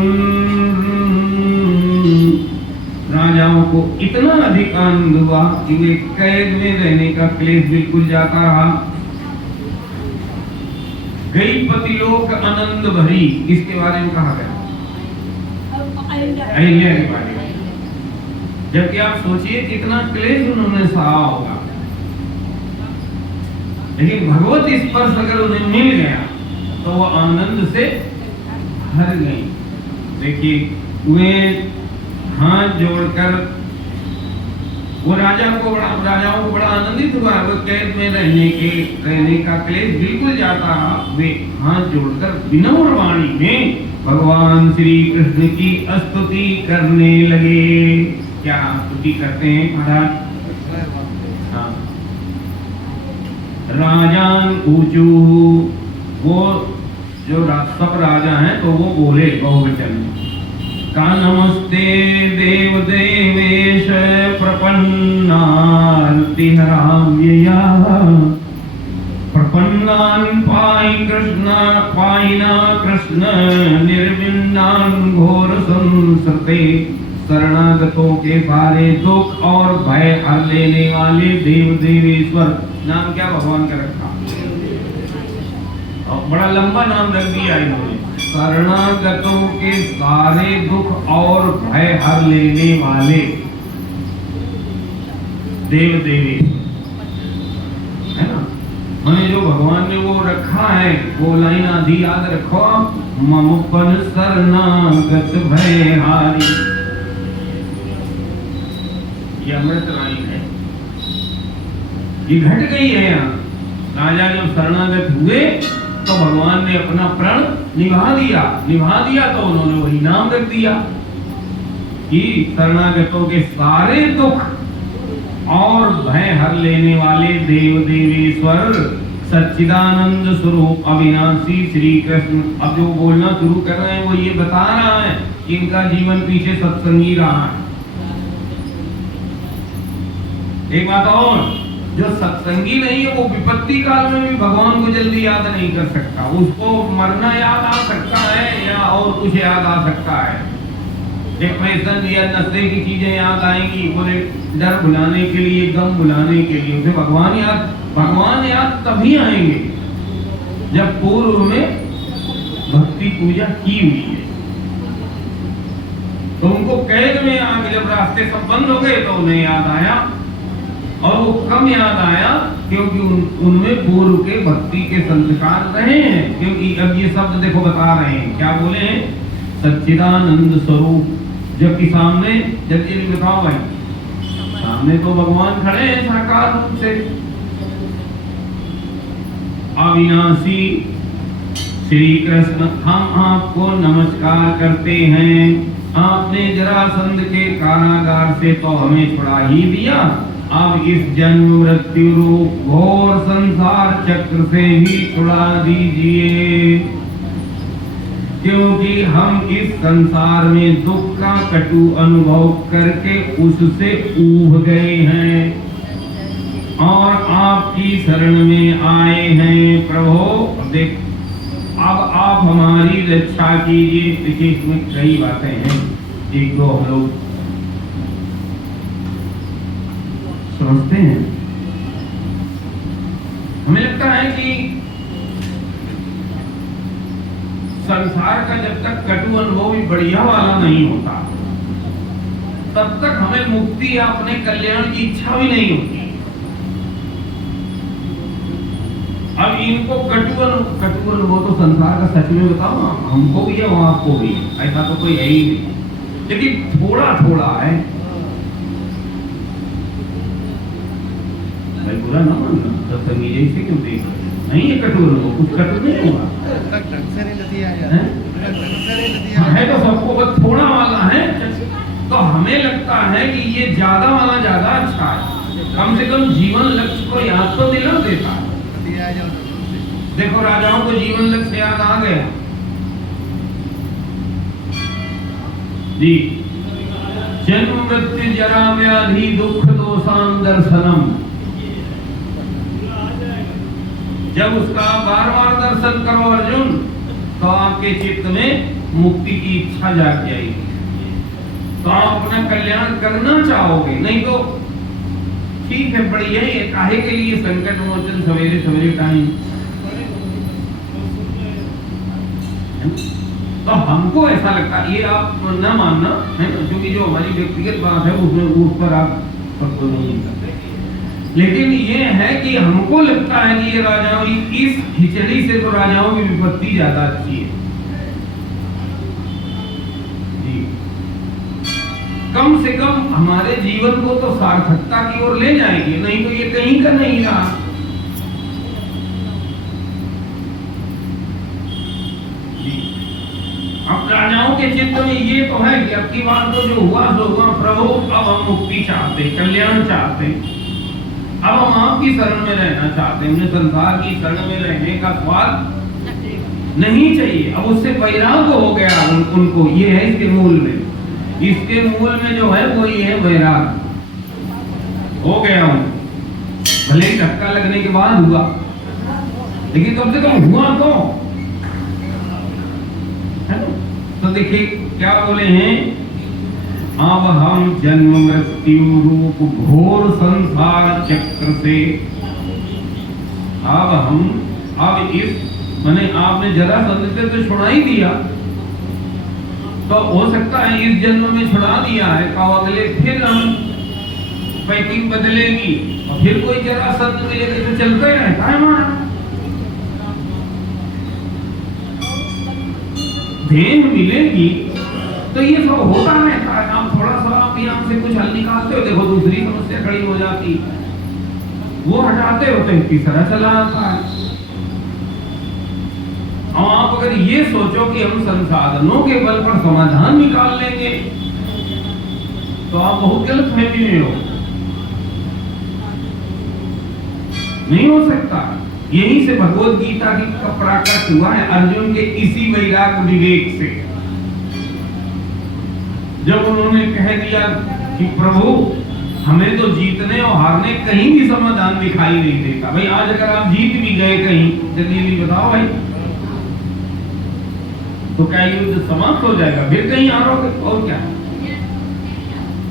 राजाओं को इतना अधिक आनंद हुआ कि वे कैद में रहने का क्लेश बिल्कुल जाता रहा। गई पतिलोक आनंद भरी, इसके बारे में कहा गया अहिल्या के बारे में। जबकि आप सोचिए कितना क्लेश उन्होंने सहा होगा, लेकिन भगवत स्पर्श अगर उन्हें मिल गया तो वो आनंद से भर गई। देखिए वे हाथ जोड़कर वो राजाओं को बड़ा आनंदित हुआ। वो कैद में रहने का क्लेश बिल्कुल जाता रहा। वे हाथ जोड़कर विनम्र वाणी में भगवान श्री कृष्ण की स्तुति करने लगे। क्या स्तुति करते हैं महाराज? हाँ। राजान ऊंचू, वो जो सब राजा हैं तो वो बोले बहुवचन में, का नमस्ते देव देवेश प्रपन्नार्तिहराव्यया प्रपन्नान् पायिना कृष्ण निर्विन्नान् घोर संसते। शरणागतों के सारे दुख और भय हर लेने वाले देव देवेश्वर। नाम क्या भगवान का रखा? बड़ा लंबा नाम रख दिया इन्होंने। शरणागतों के सारे दुख और भय हर लेने वाले देव देवेश्वर, है ना। मैंने जो भगवान ने वो रखा है वो लाइन आधी याद रखो, ममुपन शरणागत भय हारी। ये अमृत लाइन है, ये घट गई है यहाँ। राजा जब शरणागत हुए तो भगवान ने अपना प्रण निभा दिया तो उन्होंने वही नाम रख दिया कि शरणागतों के सारे दुख और भय हर लेने वाले देव देवेश्वर सच्चिदानंद स्वरूप अविनाशी श्री कृष्ण। अब जो बोलना शुरू कर रहे हैं वो ये बता रहा है कि इनका जीवन पीछे सत्संगी रहा है। एक बात और, जो सत्संगी नहीं है वो विपत्ति काल में भी भगवान को जल्दी याद नहीं कर सकता। उसको मरना याद आ सकता है या और कुछ याद आ सकता है, डिप्रेशन या नशे की चीजें याद आएंगी, बोले डर भुलाने के लिए, गम भुलाने के लिए। उसे भगवान याद तभी आएंगे जब पूर्व में भक्ति पूजा की हुई है। तो उनको कैद में आगे जब रास्ते सब बंद हो गए तो उन्हें याद आया, और वो कम याद आया क्योंकि उनमें पूर्व के भक्ति के संस्कार रहे हैं। क्योंकि अब ये शब्द देखो बता रहे हैं, क्या बोले हैं, सच्चिदानंद स्वरूप। जबकि सामने जल्दी नहीं बताओ भाई, सामने तो भगवान खड़े हैं साकार रूप से। अविनाशी श्री कृष्ण, हम आपको नमस्कार करते हैं। आपने जरासंध के कारागार से तो हमें छुड़ा ही दिया, अब इस जन्म मृत्यु रूप घोर संसार चक्र से भी छुड़ा दीजिए, क्योंकि हम इस संसार में दुख का कटु अनुभव करके उससे ऊब गए हैं और आपकी शरण में आए हैं प्रभु। देख, अब आप हमारी रक्षा कीजिए। देखिए इसमें कई बातें हैं, एक दो हम लोग समझते हैं। हमें लगता है कि संसार का जब तक कटु अनुभव भी बढ़िया वाला नहीं होता तब तक हमें मुक्ति या अपने कल्याण की इच्छा भी नहीं होती। अब इनको कटु अनुभव तो संसार का सच में बताओ ना, हमको भी है और आपको भी है, ऐसा तो कोई है ही नहीं, लेकिन थोड़ा थोड़ा है। भाई बुरा ना मानना, सत्संगी जैसे क्यों देख रहे, नहीं है कटु अनुभव, कुछ कटु नहीं हुआ है तो सबको बस थोड़ा वाला है। तो हमें लगता है कि ये ज्यादा वाला ज्यादा अच्छा है, कम से कम जीवन लक्ष्य को याद तो दिला देता है। देखो राजाओं को जीवन लक्ष्य याद आ गया जी, जन्म मृत्यु जरा व्याधि दुख दोषान दर्शनम। जब उसका बार बार दर्शन करो अर्जुन तो आपके चित्त में मुक्ति की इच्छा जाग जाएगी, तो आप अपना कल्याण करना चाहोगे। नहीं तो ठीक है, बढ़िया है, काहे के लिए संकट मोचन सवेरे सवेरे टाइम। तो हमको ऐसा लगता है, ये आप न मानना है ना, क्योंकि जो हमारी व्यक्तिगत बात है उसमें ऊपर आप सबको नहीं करते, लेकिन ये है कि हमको लगता है कि ये राजाओं की इस खिचड़ी से तो राजाओं की विपत्ति ज्यादा अच्छी है जी। कम से कम हमारे जीवन को तो सार्थकता की ओर ले जाएगी, नहीं तो ये कहीं का नहीं रहा। अब राजाओं के चित्त में ये तो है कि अब की बार तो जो हुआ सो हुआ प्रभु, अब हम मुक्ति चाहते, कल्याण चाहते, अब हम आपकी शरण में रहना चाहते हैं, संसार की शरण में रहने का स्वाद नहीं चाहिए। अब उससे वैराग्य हो गया उनको, ये है इसके मूल में, इसके मूल में जो है वो ये है वैराग्य हो गया उनको। भले ही धक्का लगने के बाद हुआ, लेकिन कम से कम हुआ तो है ना। तो देखिए क्या बोले हैं, अब हम जन्म मृत्यु रूप घोर संसार चक्र से, अब इस माने आपने जरा संदेश तो छुड़ा ही दिया, तो हो सकता है इस जन्म में छुड़ा दिया है, तो अगले फिर हम पैकिंग बदलेगी और फिर कोई जरा संत मिलेगा तो चलता ही रहता है हमारा। देह मिलेगी तो ये सब होता रहता है। आप थोड़ा सा आप यहाँ से कुछ हल निकालते हो, देखो दूसरी समस्या खड़ी हो जाती, वो हटाते हो तो तीसरा चला आता है। और आप अगर ये सोचो कि हम संसाधनों के बल पर समाधान निकाल लेंगे तो आप बहुत गलत फहमी में हो। नहीं हो सकता। यहीं से भगवत गीता की कपड़ा कट हुआ है अर्जुन के इसी वैराग विवेक से। जब उन्होंने कह दिया कि प्रभु हमें तो जीतने और हारने कहीं भी समाधान दिखाई नहीं देता, भाई आज अगर आप जीत भी गए कहीं, जल्दी भी बताओ भाई, तो क्या युद्ध समाप्त हो जाएगा? फिर कहीं हारोगे और क्या?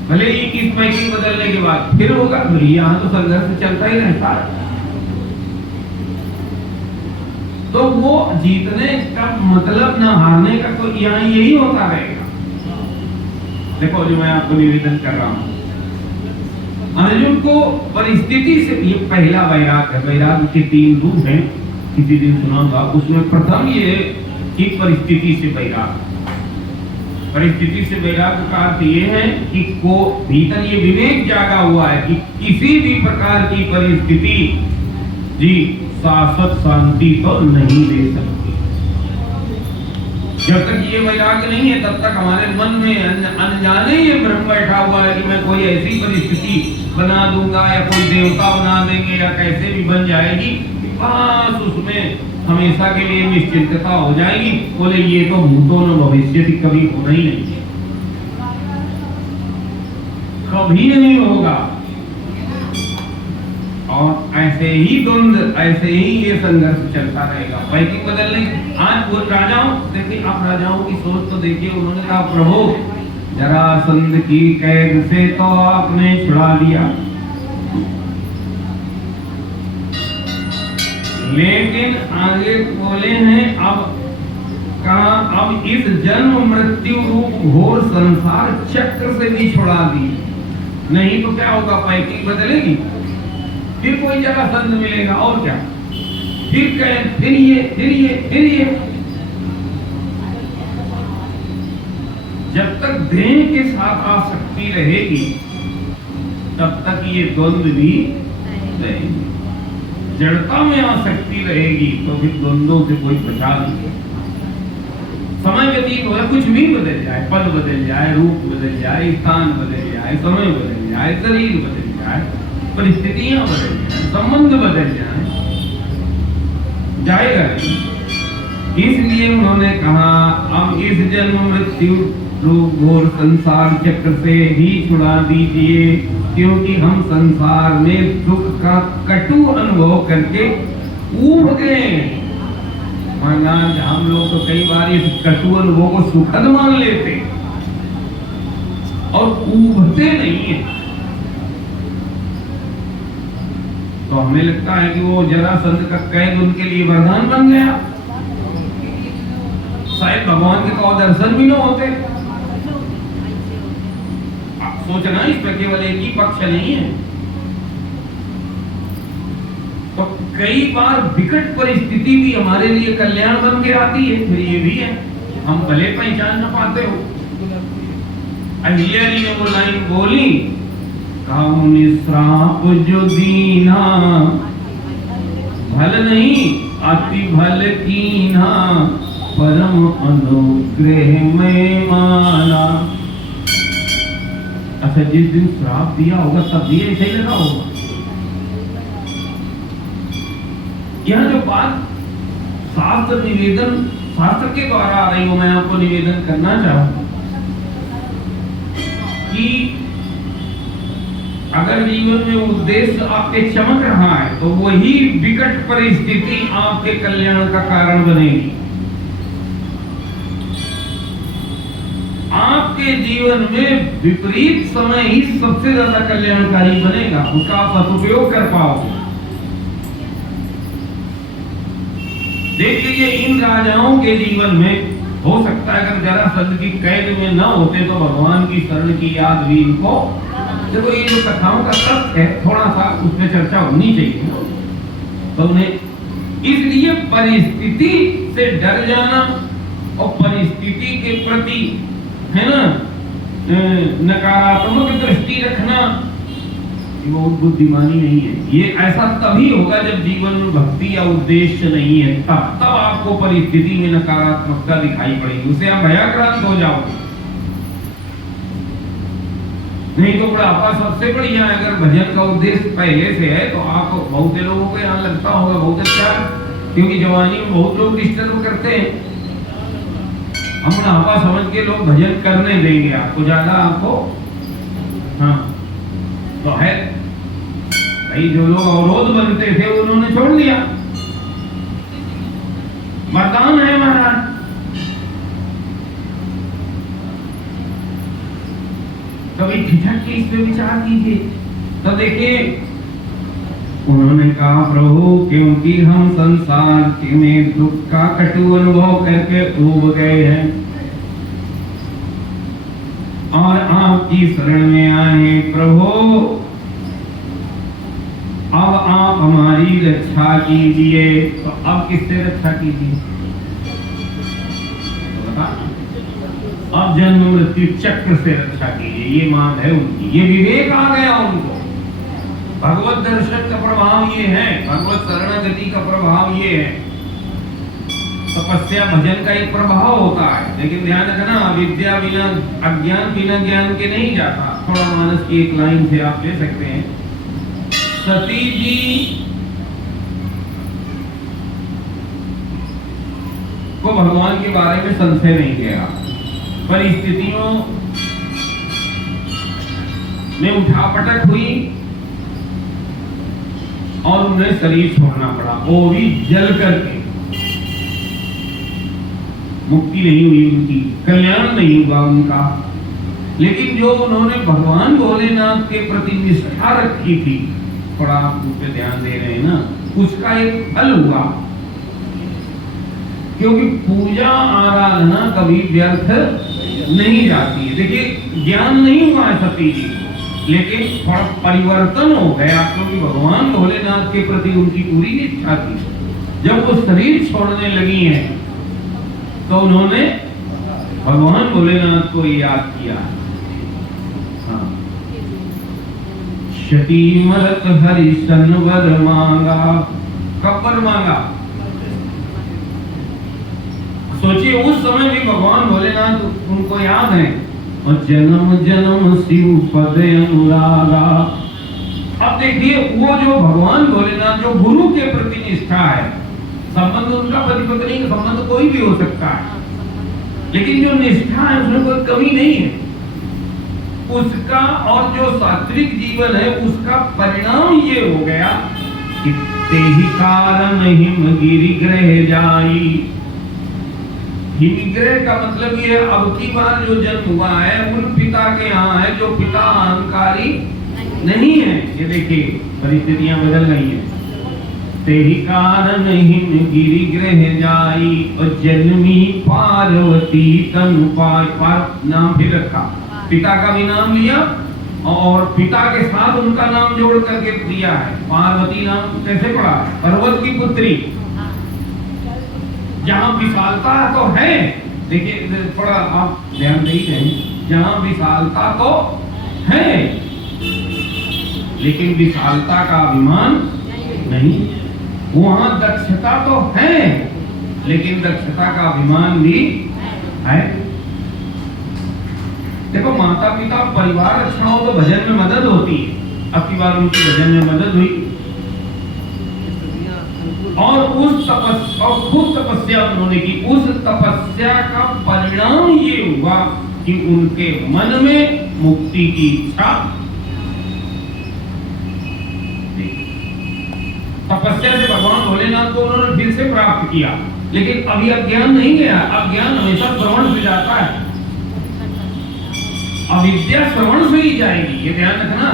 भले ही इस पैकिंग बदलने के बाद फिर होगा, यहाँ तो संघर्ष चलता ही रहता है। तो वो जीतने का मतलब ना हारने का, तो यहाँ यही होता रहेगा। देखो जो मैं आपको निवेदन कर रहा हूं, अर्जुन को परिस्थिति से, ये पहला वैराग है। वैराग के 3 रूप हैं, किसी दिन सुनाऊंगा। उसमें प्रथम ये कि परिस्थिति से वैराग। परिस्थिति से वैराग का अर्थ ये है कि को भीतर ये विवेक जागा हुआ है कि किसी भी प्रकार की परिस्थिति जी शाश्वत शांति तो नहीं दे सकती। जब तक ये वैराग्य नहीं है तब तक हमारे मन में अनजाने ये भ्रम बैठा हुआ है कि मैं कोई ऐसी परिस्थिति बना दूंगा या कोई देवता बना देंगे या कैसे भी बन जाएगी, बस उसमें हमेशा के लिए निश्चिंतता हो जाएगी। बोले ये तो भूतों न भविष्य कभी होना ही नहीं, कभी नहीं होगा। और ऐसे ही द्वंद, ऐसे ही ये संघर्ष चलता रहेगा। पैकिंग बदलने आज वो राजाओं, देखिए आप राजाओं की सोच तो देखिए। उन्होंने कहा प्रभु जरासंध की कैद से तो आपने छुड़ा लिया, लेकिन आगे बोले हैं अब कहा अब इस जन्म मृत्यु रूप घोर संसार चक्र से भी छुड़ा दी। नहीं तो क्या होगा? पैकिंग बदलेगी, फिर कोई जरासंध मिलेगा और क्या, फिर कैद, फिर ये। जब तक देह के साथ आसक्ति रहेगी तब तक ये द्वंद्व भी रहेगी। जड़ता में आसक्ति रहेगी तो फिर द्वंद्वों से कोई बचा नहीं। समय व्यतीत हो, कुछ भी बदल जाए, पद बदल जाए, रूप बदल जाए, स्थान बदल जाए, समय बदल जाए, शरीर बदल जाए, परिस्थितियां बदल जाए, संबंध बदल जाए, जाएगा नहीं। इसलिए उन्होंने कहा अब इस जन्म मृत्यु रूप घोर संसार चक्र से भी छुड़ा दीजिए, क्योंकि हम संसार में दुख का कटु अनुभव करके ऊब गए। महाराज हम लोग तो कई बार इस कटु अनुभव को सुखद मान लेते और ऊबते नहीं है। तो हमें लगता है कि वो जरासंध का कैद उनके लिए वरदान बन गया। शायद भगवान के तो दर्शन भी न होते। सोचना इस पर केवल एक ही पक्ष नहीं है। तो कई बार विकट परिस्थिति भी हमारे लिए कल्याण बन के आती है। फिर ये भी है, हम भले पहचान न पाते हो। अहिल्या जी ने वो लाइन बोली, काउन श्राप जो दीना भल नहीं अति भल कीना, परम अनुग्रह में माना। अच्छा, जिस दिन श्राप दिया होगा तब भी ऐसे ही लगा होगा। यह जो बात शास्त्र निवेदन, शास्त्र के द्वारा आ रही हो, मैं आपको निवेदन करना चाहूंगा कि अगर जीवन में उद्देश्य आपके चमक रहा है तो वही विकट परिस्थिति आपके कल्याण का कारण बनेगी। आपके जीवन में विपरीत समय ही सबसे ज्यादा कल्याणकारी बनेगा, उसका आप सदुपयोग कर पाओगे। देख लीजिए इन राजाओं के जीवन में हो सकता है अगर जरासंध की कैद में न होते तो भगवान की शरण की याद भी इनको, देखो ये जो कथाओं का तथ्य है थोड़ा सा उसमें चर्चा होनी चाहिए। तो उन्हें इसलिए परिस्थिति से डर जाना और परिस्थिति के प्रति है ना नकारात्मक दृष्टि रखना, ये बहुत बुद्धिमानी नहीं है। ये ऐसा तभी होगा जब जीवन में भक्ति या उद्देश्य नहीं है, तब आपको परिस्थिति में नकारात्मकता दिखाई पड़ेगी, उसे आप भयाक्रांत हो जाओगे। नहीं तो बुढ़ापा सबसे बढ़िया है। अगर भजन का उद्देश्य पहले से है तो आप बहुत से लोगों को यहाँ लगता होगा बहुत अच्छा, क्योंकि जवानी में बहुत लोग डिस्टर्ब करते हैं। हम बुढ़ापा समझ के लोग भजन करने देंगे आपको ज्यादा, आपको हाँ तो है भाई। जो लोग अवरोध बनते थे उन्होंने छोड़ दिया, वरदान है महाराज। कभी झिझक के इस पे विचार कीजिए। तो देखिए उन्होंने कहा प्रभु क्योंकि हम संसार में दुख का कटु अनुभव करके डूब गए हैं और आपकी शरण में आए प्रभु, अब आप हमारी रक्षा कीजिए। तो अब किससे रक्षा कीजिए? अब जन्म मृत्यु चक्र से रक्षा कीजिए, ये मांग है उनकी। ये विवेक आ गया उनको। भगवत दर्शन का प्रभाव ये है, भगवत शरणागति का प्रभाव ये है। तपस्या भजन का एक प्रभाव होता है, लेकिन ध्यान रखना विद्या बिना अज्ञान बिना ज्ञान के नहीं जाता। थोड़ा मानस की एक लाइन से आप ले सकते हैं। सती जी को भगवान के बारे में संशय नहीं गया, परिस्थितियों में उठापटक हुई और उन्हें शरीर छोड़ना पड़ा, वो भी जल करके। मुक्ति नहीं हुई उनकी, कल्याण नहीं हुआ उनका, लेकिन जो उन्होंने भगवान भोलेनाथ के प्रति निष्ठा रखी थी, थोड़ा आप उस पर ध्यान दे रहे हैं ना, उसका एक फल हुआ। क्योंकि पूजा आराधना कभी व्यर्थ नहीं जाती है। देखिए ज्ञान नहीं हुआ है सती जी, लेकिन थोड़ा परिवर्तन हो गया, क्योंकि भगवान भोलेनाथ के प्रति उनकी पूरी निष्ठा थी। जब वो शरीर छोड़ने लगी हैं तो उन्होंने भगवान भोलेनाथ को याद किया। हाँ। शती मरत हरिशन वर मांगा, कब वर मांगा? सोचिए उस समय भी भगवान भोलेनाथ उनको याद है। और जन्म जन्म शिव पद अनुरागा। अब देखिए वो जो भगवान भोलेनाथ जो गुरु के प्रति निष्ठा है, संबंध उनका पति पत्नी का संबंध कोई भी हो सकता है, लेकिन जो निष्ठा है उसमें कोई कमी नहीं है उसका। और जो सात्विक जीवन है उसका परिणाम ये हो गया कि तेहि कारण हिम गिरि ग्रह जाई। हिमग्रह का मतलब ये अब की बार जो जन्म हुआ है उन पिता के यहाँ है जो पिता अहंकारी नहीं है। ये देखिए परिस्थितियां बदल गई हैं। तेहि कारण हिम गिरि ग्रह जाई और जन्मी पार्वती तनु पाय। पार नाम भी रखा, पिता का भी नाम लिया और पिता के साथ उनका नाम जोड़ करके दिया है। पार्वती नाम कैसे पड़ा? पर्वत की पुत्री। जहां विशालता तो है, देखिए थोड़ा आप ध्यान नहीं दें, जहां विशालता तो है लेकिन विशालता का अभिमान नहीं। वहां दक्षता तो है लेकिन दक्षता का अभिमान भी है। देखो माता पिता परिवार अच्छा हो तो भजन में मदद होती है। अब की बार उनकी भजन में मदद हुई और उस तपस्या और खूब तपस्या उन्होंने की। उस तपस्या का परिणाम ये हुआ कि उनके मन में मुक्ति की इच्छा। तपस्या से भगवान भोलेनाथ को उन्होंने फिर से प्राप्त किया, लेकिन अभी अज्ञान नहीं गया। अज्ञान हमेशा श्रवण से जाता है, अविद्या श्रवण से ही जाएगी, ये ध्यान रखना।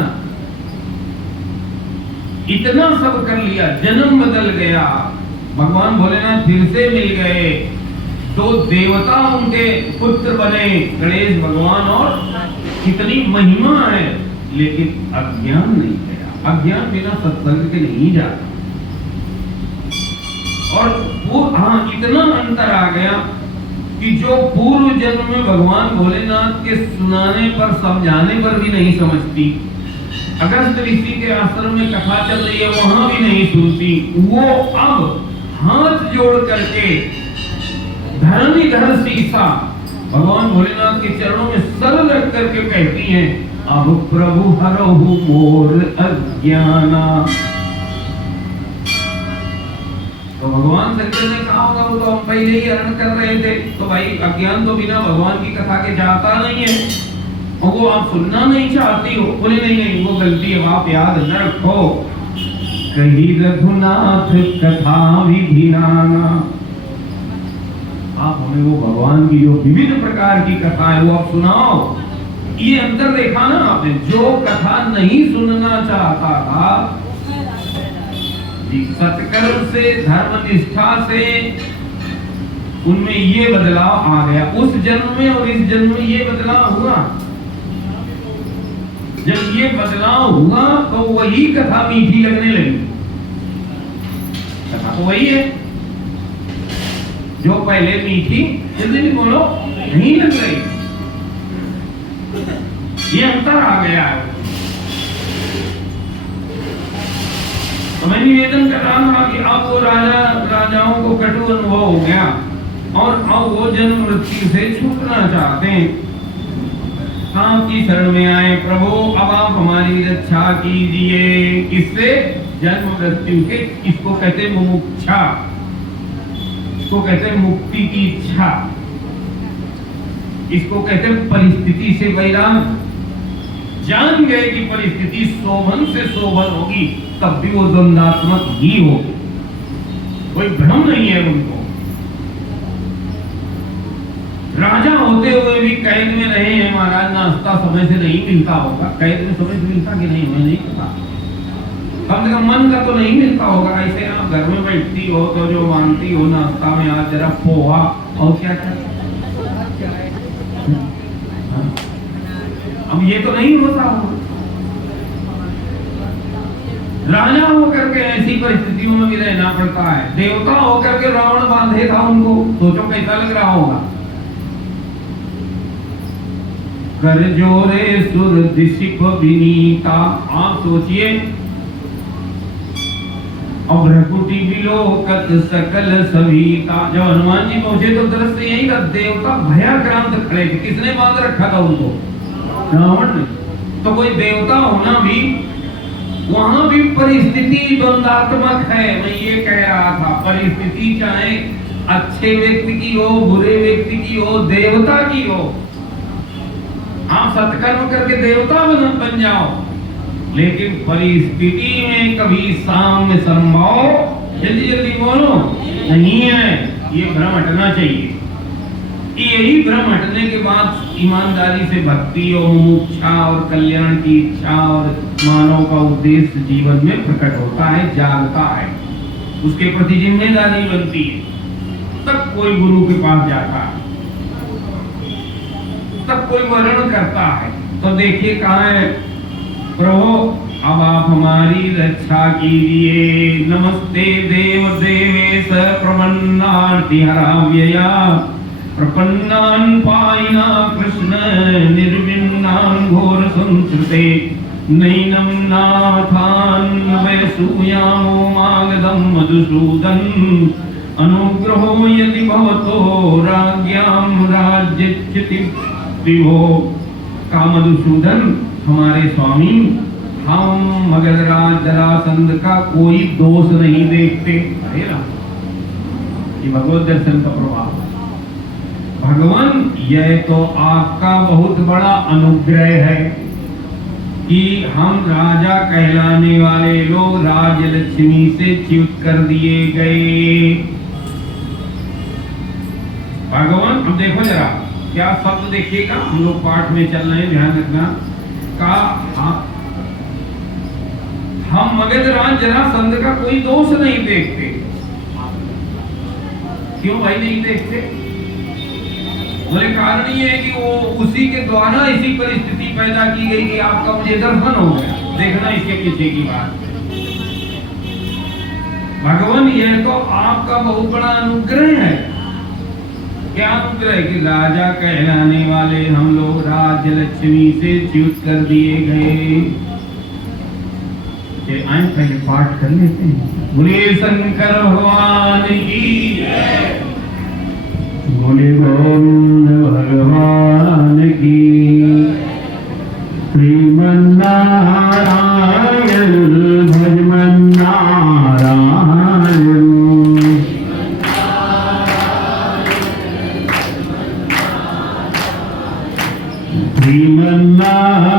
इतना सब कर लिया, जन्म बदल गया, भगवान भोलेनाथ फिर से मिल गए, दो देवता उनके पुत्र बने, गणेश भगवान, और कितनी महिमा है, लेकिन अज्ञान नहीं गया। अज्ञान बिना सत्संग के नहीं जाता। और वो इतना अंतर आ गया कि जो पूर्व जन्म में भगवान भोलेनाथ के सुनाने पर समझाने पर भी नहीं समझती, अगस्त ऋषि के आश्रम में कथा चल रही है वहां भी नहीं सुनती, वो अब हाथ जोड़ करके धरणीधर सीसा भगवान भोलेनाथ के चरणों में सर रख करके कहती हैं, अब प्रभु हरहु मोर अज्ञाना। तो भगवान शंकर ने कहा होगा, वो तो हम पहले ही हरण कर रहे थे, तो भाई अज्ञान तो बिना भगवान की कथा के जाता नहीं है, और वो आप सुनना नहीं चाहती हो। बोले नहीं नहीं, वो गलती है, आप याद न रखो। कही रघुनाथ कथा विधिनाना, आप हमें वो भगवान की जो विविध प्रकार की कथा है वो आप सुनाओ। ये अंतर देखा ना आपने, जो कथा नहीं सुनना चाहता था, सत्कर्म से धर्म निष्ठा से उनमें ये बदलाव आ गया। उस जन्म में और इस जन्म में ये बदलाव हुआ। जब ये बदलाव हुआ तो वही कथा मीठी लगने लगी। कथा तो वही है जो पहले मीठी, जल्दी भी बोलो, नहीं लग रही। ये अंतर आ गया है। तो मैं निवेदन कर रहा था कि अब वो राजाओं को कटु अनुभव हो गया और अब वो जन्म मृत्यु से छूटना चाहते हैं। आपकी शरण में आए प्रभु, अब आप हमारी रक्षा कीजिए। किससे? जन्म मृत्यु के। इसको कहते मुमुक्षा, इसको कहते मुक्ति की इच्छा, इसको कहते परिस्थिति से वैराग। जान गए कि परिस्थिति शोभन से शोभन होगी, तब भी वो द्वंदात्मक ही हो, कोई भ्रम नहीं है उनको। राजा होते हुए भी कैद में रहे हैं महाराज, नाश्ता समय से नहीं मिलता होगा। कैद में समय से मिलता कि नहीं, मैं नहीं पता, कम से कम मन का तो नहीं मिलता होगा। ऐसे आप घर में बैठती हो तो जो मानती हो नाश्ता में आज जरा पोहा और क्या क्या, अब ये तो नहीं होता होगा। राजा होकर के ऐसी परिस्थितियों में भी रहना पड़ता है। देवता होकर के रावण बांधे था उनको, सोचो कैसा लग रहा होगा। कर जोरे सुर दिशिप विनीता, आप सोचिए, अब भ्रकुटी बिलोकत सकल सविता। जब हनुमान जी पहुंचे तो दृश्य यही था, देवता भयाक्रांत खड़े थे। किसने बांध रखा था उनको? रावण ने। तो कोई देवता होना भी, वहां भी परिस्थिति द्वंदात्मक है। मैं ये कह रहा था, परिस्थिति चाहे अच्छे व्यक्ति की हो, बुरे व्यक्ति की हो, देवता की हो, आप सत्कर्म करके देवता बन जाओ, लेकिन परिस्थिति में कभी साम्य संभव, जल्दी जल्दी बोलो, नहीं है। ये भ्रम हटना चाहिए। यही भ्रम हटने के बाद ईमानदारी से भक्ति और मुमुक्षा और कल्याण की इच्छा और मानव का उद्देश्य जीवन में प्रकट होता है, जागता है, उसके प्रति जिम्मेदारी बनती है। तब कोई गुरु के पास जाता है, तब कोई वर्ण करता है। तो देखिए कहाँ है, प्रभु अब आप हमारी रक्षा कीजिए। नमस्ते देव देवेश प्रपन्नार्ति हराव्यया, प्रपन्नान् पायिना कृष्ण निर्विन्नान् घोर संस्कृते, नैनं नाथान् वैसूयामो मागधं मधुसूदन, अनुग्रहो यदि भवतो राज्ञां राज्यच्युति हो। का मधुसूदन हमारे स्वामी, हम मगधराज जरासंध का कोई दोष नहीं देखते। अरे राम, ये भगवत दर्शन का प्रभाव। भगवान, यह तो आपका बहुत बड़ा अनुग्रह है कि हम राजा कहलाने वाले लोग राजलक्ष्मी से च्युत कर दिए गए। भगवान, अब देखो जरा क्या शब्द देखिएगा, हम लोग पाठ में चल रहे हैं, ध्यान रखना। का हम मगधराज जरासंध का कोई दोष नहीं देखते। क्यों भाई नहीं देखते? बोले कारण ये है कि वो उसी के द्वारा ऐसी परिस्थिति पैदा की गई कि आपका मुझे दर्शन हो गया। देखना इसके पीछे की बात। भगवान, यह तो आपका बहुत बड़ा अनुग्रह है। क्या अनुग्रह? कि राजा कहलाने वाले हम लोग राजलक्ष्मी से च्युत कर दिए गए। आए पहले पाठ कर लेते हैं। बोले शंकर भगवान की जय, बोले गोविंद भगवान की।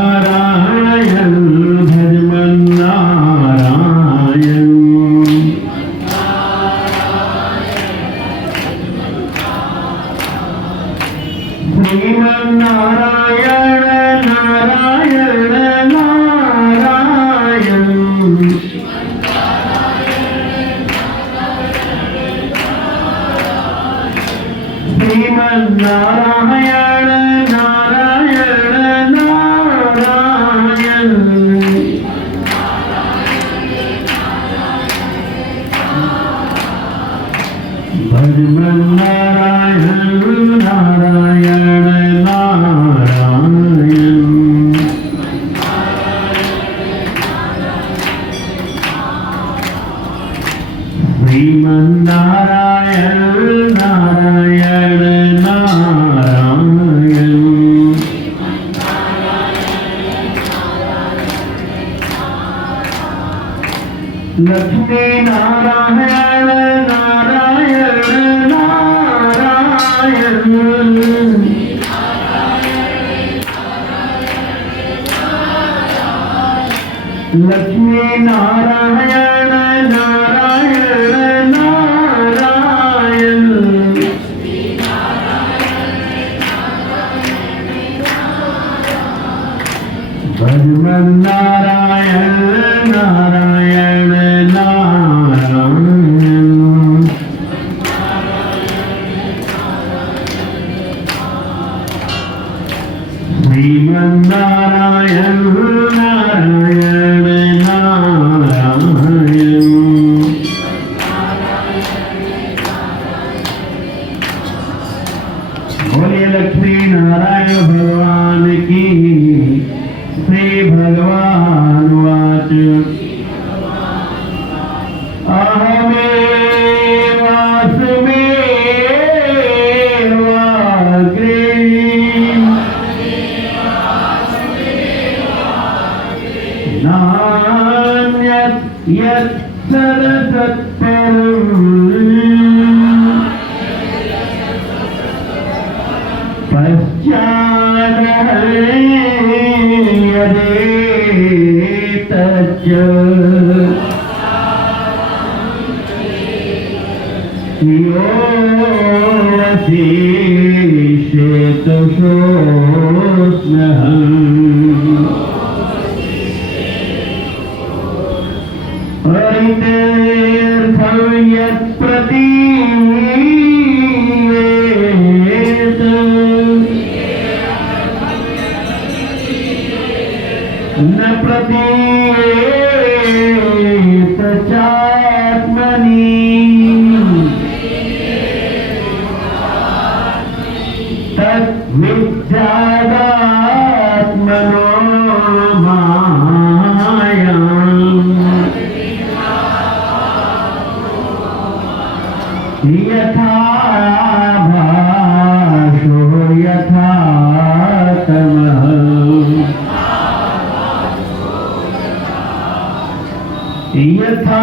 श्रीमन्नारायण भजमन्नारायण श्रीमन्नारायण नारायण नारायण श्रीमन्नारायण नारायण नारायण भजमन्नारायण नारायण नारायण श्रीमन्नारायण नारायण नारायण लक्ष्मी नारायण नारायण नारायण लक्ष्मी नारायण नारायण नारायण भजमन्नारायण नारायण नारायण श्रीमन्नारायण नारायण नारायण बोलिए लक्ष्मी नारायण भगवान की। श्री भगवान वाच अहमेवास्मेवाग्रे नान्यत् यत् सदसत्परम् पश्चादहरेतच्च योऽवशेषेतुषोऽस्म्यहम् हरितेऽर्थं यत्प्रतीयेत न प्रतीयेत चात्मनि तद्विद्यादात्मनो मायाम् यथा भाषो यथा तमः यथा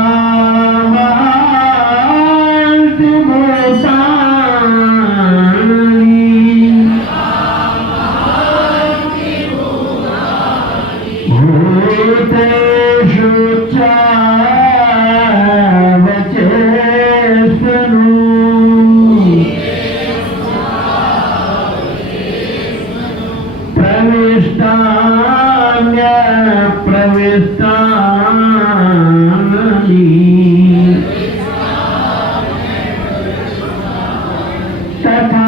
महान्ति भूतानि भूतेषु चावचेष्टनु प्रविष्टान्यप्रविष्टानि तथा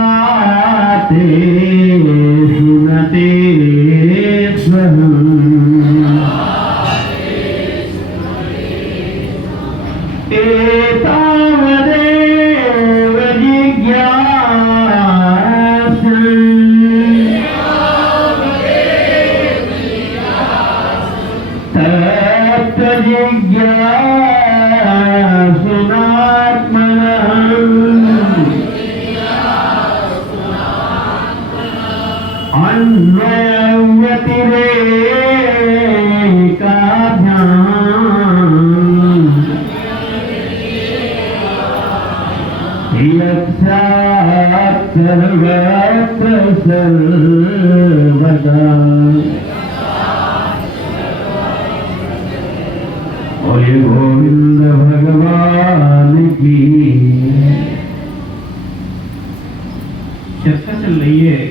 तेषु न ते एतावदेव जिज्ञासा तत्त्वजिज्ञासुनात्मनः अन्वयव्यतिरेकाभ्याम् यत्स्यात् सर्वत्र सर्वदा। बोले गोविंद भगवान की। चर्चा चल रही है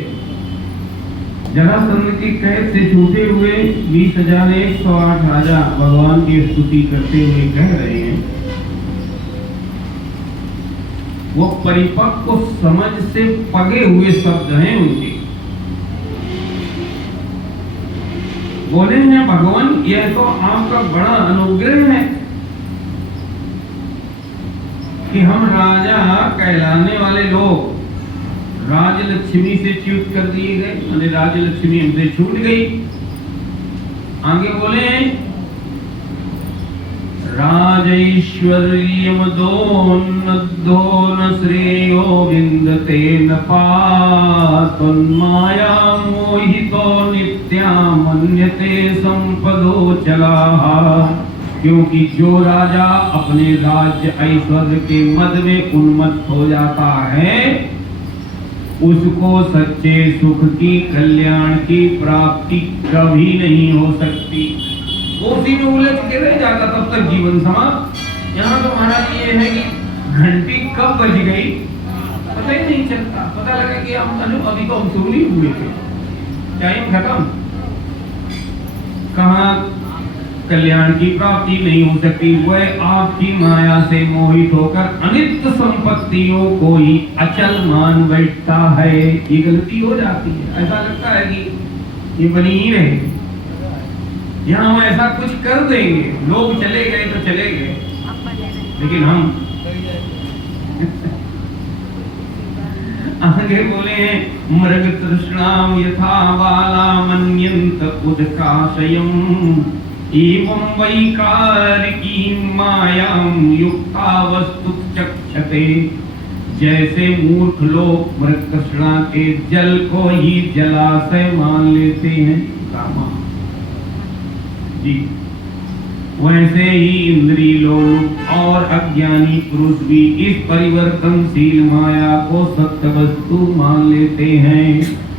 जरासंध की कैद से छूटे हुए 20,108 राजा भगवान की स्तुति करते हुए कह रहे हैं, वो परिपक्व समझ से पगे हुए शब्द हैं उनके। बोले हैं भगवान यह तो आपका बड़ा अनुग्रह है कि हम राजा कहलाने वाले लोग राजलक्ष्मी से च्युत कर दिए गए, माने राजलक्ष्मी हमसे छूट गई। आगे बोले राजैश्वर्यम दोन्नद्धो न श्रेयो विन्दते न पातन्माया मोहितो नित्या मन्यते संपदो चलाः। क्योंकि जो राजा अपने राज्य ऐश्वर्य के मद में उन्मत्त हो जाता है उसको सच्चे सुख की कल्याण की प्राप्ति कभी नहीं हो सकती। उसी में उलझ के रह जाता तब तक जीवन समाप्त। यहाँ तो महाराज ये है कि घंटी कब बज गई पता ही नहीं चलता। पता लगा कि हम अभी तो हम शुरू ही हुए थे, टाइम खत्म। कहाँ कल्याण की प्राप्ति नहीं हो सकती। वह आपकी माया से मोहित होकर अनित्य संपत्तियों को ही अचल मान बैठता है। ये गलती हो जाती है, ऐसा लगता है कि ये बनी ही रहे, यहाँ हम ऐसा कुछ कर देंगे, लोग चले गए तो चले गए, लेकिन हम आगे बोले हैं मृग तृष्णाम यथा बाला मन्यन्त उदकाशयम् एवं वैकारिकी मायां युक्ता वस्तु चक्षते। जैसे मूर्ख लोग मृग तृष्णा के जल को ही जलाशय मान लेते हैं कामा जी, वैसे ही इंद्रिय लोग और अज्ञानी पुरुष भी इस परिवर्तनशील माया को सत्य वस्तु मान लेते हैं।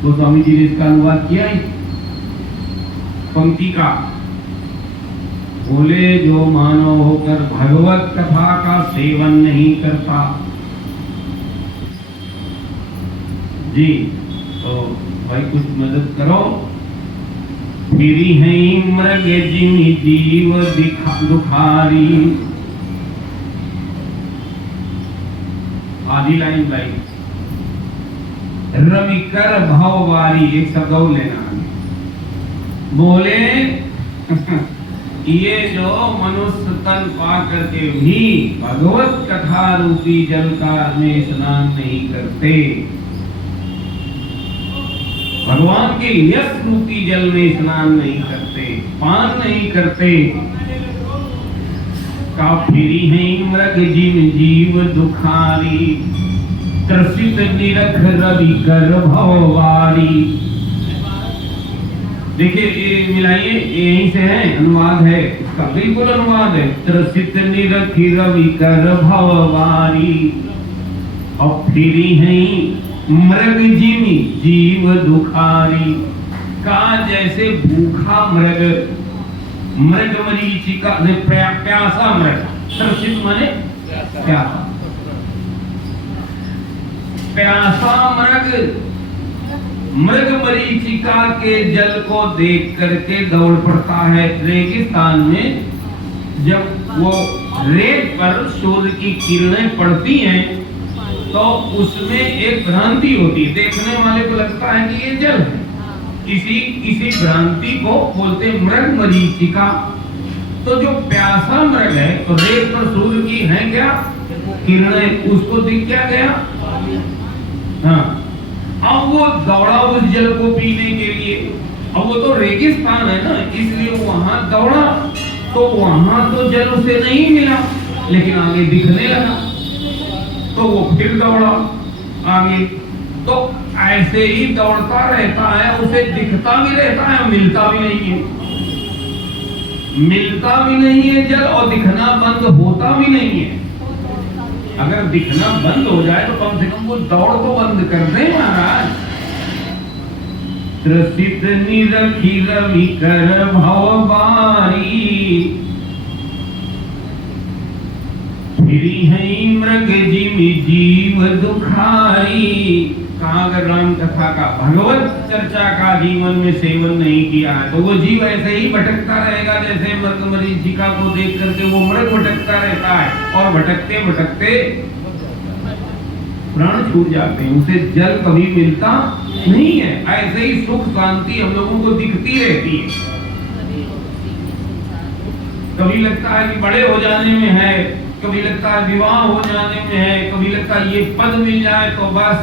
तो स्वामी जी ने इसका अनुवाद किया है पंक्ति का। बोले जो मानव होकर भगवत कथा का सेवन नहीं करता जी, तो भाई कुछ मदद करो। फिरी है मृग जिमि जीव दुखारी। आधी लाइन रवि कर भववारी, एक शब्द और लेना। बोले ये जो मनुष्य तन पा करके भी भगवत कथा रूपी जल का में स्नान नहीं करते, भगवान के यश रूपी जल में स्नान नहीं करते, पान नहीं करते, का फिरी है मृग जिम जीव दुखारी। त्रसित निरख रवि कर भववारी। देखिए ये मिलाइए, यहीं से है, अनुवाद है इसका, बिल्कुल अनुवाद है। त्रसित निरखी रवि कर भववारी। और फिरी है मृग जिमि जीव दुखारी। का जैसे भूखा मृग, मृग मरीचिका प्यासा मृग, त्रसित माने प्यासा, प्यासा मृग मृग मरीचिका के जल को देख करके दौड़ पड़ता है। रेगिस्तान में जब वो रेत पर सूर्य की किरणें पड़ती हैं तो उसमें एक भ्रांति होती है, देखने वाले को लगता है कि ये जल है। किसी भ्रांति को बोलते मृग मरीचिका। तो जो प्यासा मृग है तो रेत पर सूर्य की है क्या किरणें, उसको दिख क्या गया, हाँ, अब वो दौड़ा उस जल को पीने के लिए। अब वो तो रेगिस्तान है ना, इसलिए वहां दौड़ा, तो वहां तो जल उसे नहीं मिला, लेकिन आगे दिखने लगा तो वो फिर दौड़ा आगे। तो ऐसे ही दौड़ता रहता है, उसे दिखता भी रहता है, मिलता भी नहीं है, मिलता भी नहीं है जल, और दिखना बंद होता भी नहीं है। अगर दिखना बंद हो जाए तो कम से कम वो दौड़ तो बंद कर दे महाराज। त्रसित निरखी रवि कर भव बारी, फिरी है मृग जिमि जीव दुखारी। कहा अगर राम कथा का भगवत चर्चा का जीवन में सेवन नहीं किया है तो वो जीव ऐसे ही भटकता रहेगा जैसे मृग मरीचिका को देख करके वो मृग भटकता रहता है और भटकते भटकते प्राण छूट जाते हैं, उसे जल कभी मिलता नहीं है। ऐसे ही सुख शांति हम लोगों को दिखती रहती है। कभी लगता है कि बड़े हो जाने में है, कभी लगता है विवाह हो जाने में है, कभी लगता है ये पद मिल जाए तो बस,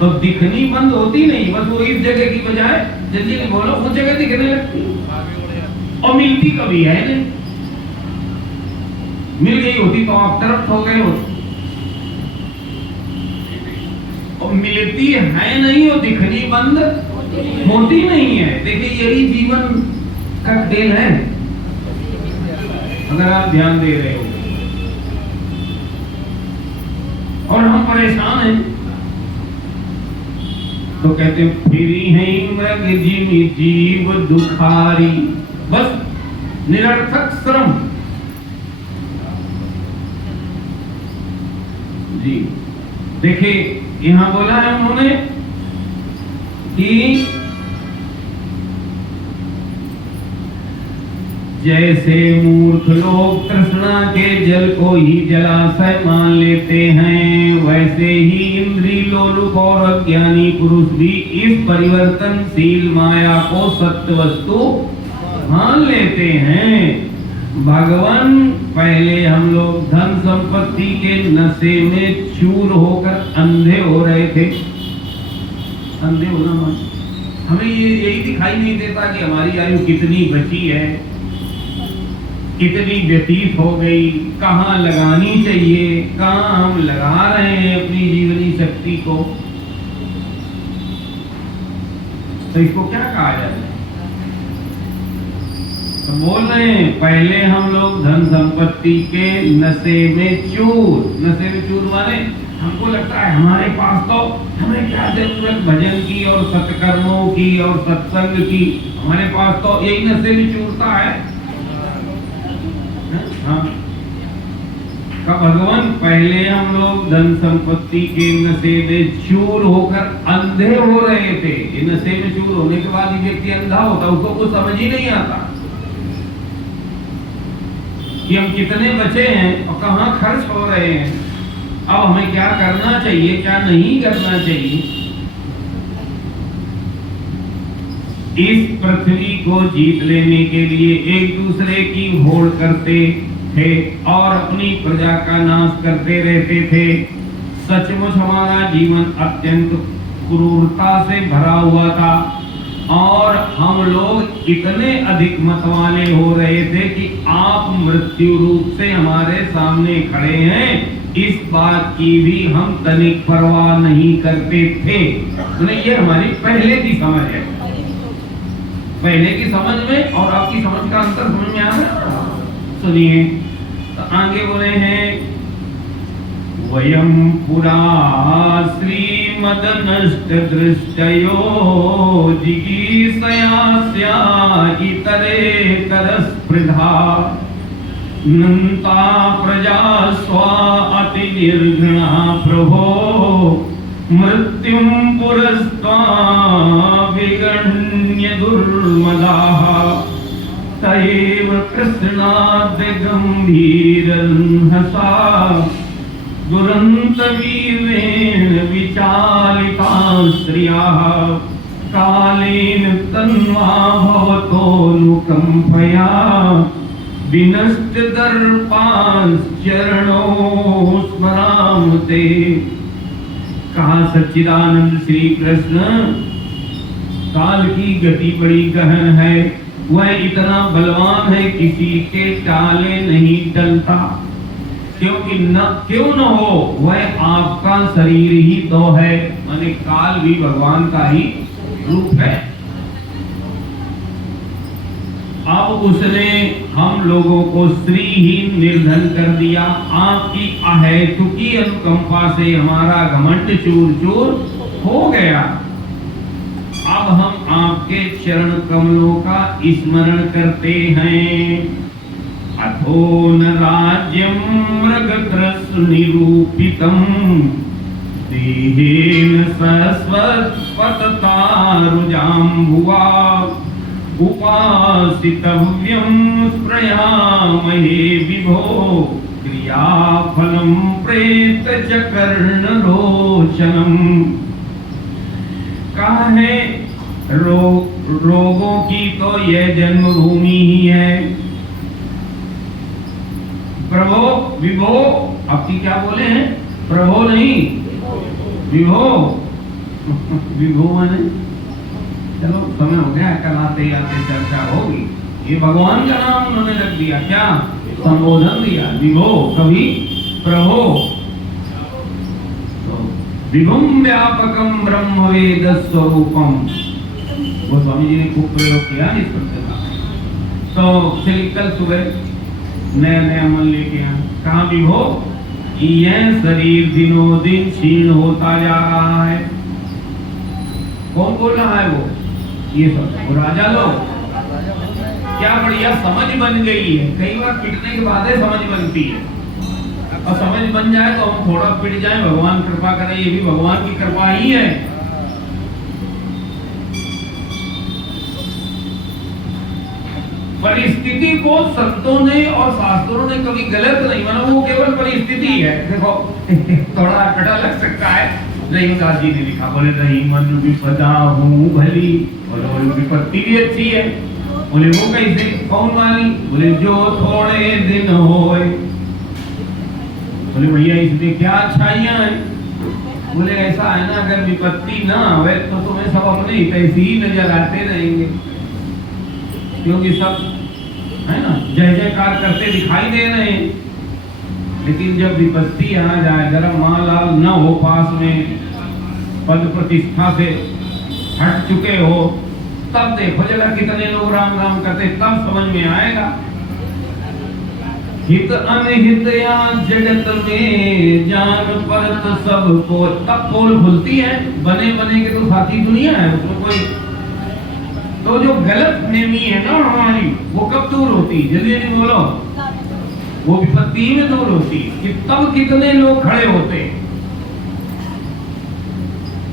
तो दिखनी बंद होती नहीं, बस वो इस जगह की बजाय जल्दी नहीं बोलो उस जगह दिखने लगती और मिलती कभी है नहीं। मिल गई होती तो आप तरफ हो गए होते, और मिलती है नहीं और दिखनी बंद होती नहीं है। देखिए यही जीवन का खेल है अगर आप ध्यान दे रहे हो। और हम परेशान हैं तो कहते फिरी है मृग जिमि जीव दुखारी, बस निरर्थक श्रम जी। देखिए यहां बोला है उन्होंने कि जैसे मूर्ख लोग तृष्णा के जल को ही जलाशय मान लेते हैं, वैसे ही इंद्रिय लोलुप और अज्ञानी पुरुष भी इस परिवर्तनशील माया को सत्य वस्तु मान लेते हैं। भगवान पहले हम लोग धन संपत्ति के नशे में चूर होकर अंधे हो रहे थे। अंधे होना मान हमें यही दिखाई नहीं देता कि हमारी आयु कितनी बची है, कितनी व्यतीत हो गई, कहाँ लगानी चाहिए, कहाँ हम लगा रहे हैं अपनी जीवनी शक्ति को। तो इसको क्या कहा जाता है? तो बोल रहे हैं पहले हम लोग धन संपत्ति के नशे में चूर, नशे में चूर माने हमको लगता है हमारे पास तो हमें क्या जरूरत भजन की और सत्कर्मों की और सत्संग की, हमारे पास तो यही नशे में चूरता है। हाँ। भगवान पहले हम लोग धन संपत्ति के नशे में चूर होकर अंधे हो रहे थे। ये नशे में चूर होने के बाद व्यक्ति अंधा होता, उसको कुछ समझ ही नहीं आता कि हम कितने बचे हैं और कहाँ खर्च हो रहे हैं, अब हमें क्या करना चाहिए क्या नहीं करना चाहिए। इस पृथ्वी को जीत लेने के लिए एक दूसरे की होड़ करते थे और अपनी प्रजा का नाश करते रहते थे। सचमुच हमारा जीवन अत्यंत क्रूरता से भरा हुआ था और हम लोग इतने अधिक मत वाले हो रहे थे कि आप मृत्यु रूप से हमारे सामने खड़े हैं, इस बात की भी हम तनिक परवाह नहीं करते थे। तो ये हमारी पहले की समझ है, पहले की समझ में और आपकी समझ का अंतर समझ में आ रहा है। सुनिए तो आगे बोले हैं वयम पुरा श्रीमद नष्ट दृष्टयो जिगीषया इतरे तरस्पृधा नंता प्रजा स्वा अति निर्घृणा प्रभो मृत्युं पुरस्त्वा विगण्य दुर्मदाः तैव कृष्णाद् गम्भीरन्हसा दुरन्तवीर्येण विचालिता श्रियाः कालेन तन्वा भवतोऽनुकम्पया विनष्टदर्पाश्चरणो स्मरामते। कहा सच्चिदानंद श्री कृष्ण काल की गति बड़ी गहन है, वह इतना बलवान है किसी के चाले नहीं टलता। क्योंकि क्यों न हो वह आपका शरीर ही तो है, माने काल भी भगवान का ही रूप है अब उसने हम लोगों को श्रीहीन निर्धन कर दिया। आपकी अहेतुकी अनुकंपा से हमारा घमंड चूर चूर हो गया। अब हम आपके चरण कमलों का स्मरण करते हैं। अथो न राज्यम मृगत्रस निरूपितम देहेन सस्वत पततारुजाम्बुवा उपासितव्यं स्प्रयामहे विभो क्रियाफलं प्रेत च कर्णरोचनम्। कहा है रोगों की तो यह जन्मभूमि ही है। प्रभो विभो, अब की क्या बोले हैं? प्रभो नहीं विभो। विभो माने चलो समय हो गया, कल आते आते चर्चा होगी। ये भगवान का नाम उन्होंने रख दिया, क्या संबोधन दिया, विभो कभी प्रभो। तो विभुम व्यापकम ब्रह्मवेद स्वरूपम, वो स्वामी जी ने खूब प्रयोग किया इस शब्द का। तो चलिए कल सुबह नया नया मन लेके आए। कहा विभो, यह शरीर दिनों दिन क्षीण होता जा रहा है। कौन बोल रहा है? वो ये सब वो राजा लोग। क्या बढ़िया समझ बन गई है। कई बार पिटने के बाद समझ बनती है, और समझ बन जाए तो हम थोड़ा पिट जाए, भगवान कृपा करे, ये भी भगवान की कृपा ही है। परिस्थिति को संतों ने और शास्त्रों ने कभी गलत नहीं माना, वो केवल परिस्थिति है। देखो थोड़ा अटपटा लग सकता है। रहीमदास जी ने लिखा, बोले रही मन विपदा हूँ भली, और विपत्ति भी अच्छी है। बोले वो कैसे, कौन वाली? बोले जो थोड़े दिन होए। बोले भैया इसमें क्या अच्छाइयां हैं? बोले ऐसा है ना, अगर विपत्ति ना आवे तो तुम्हें सब अपने ही कैसे ही नजर आते रहेंगे, क्योंकि सब है ना जय जयकार करते दिखाई दे रहे हैं। लेकिन जब विपत्ति आ जाए, जरा मालाल न हो, पास में पद प्रतिष्ठा से हट चुके हो, तब देखो जरा कितने लोग राम राम करते, तब समझ में आएगा। हित अनहित या जगत में जान परत सब को, तब पोल खुलती है। बने बने के तो साथी दुनिया है, उसमें कोई तो जो गलत नेमी है ना हमारी, वो कब दूर होती? जल्दी जल्दी बोलो। वो विपत्ति में दूर होती कि तब कितने लोग खड़े होते।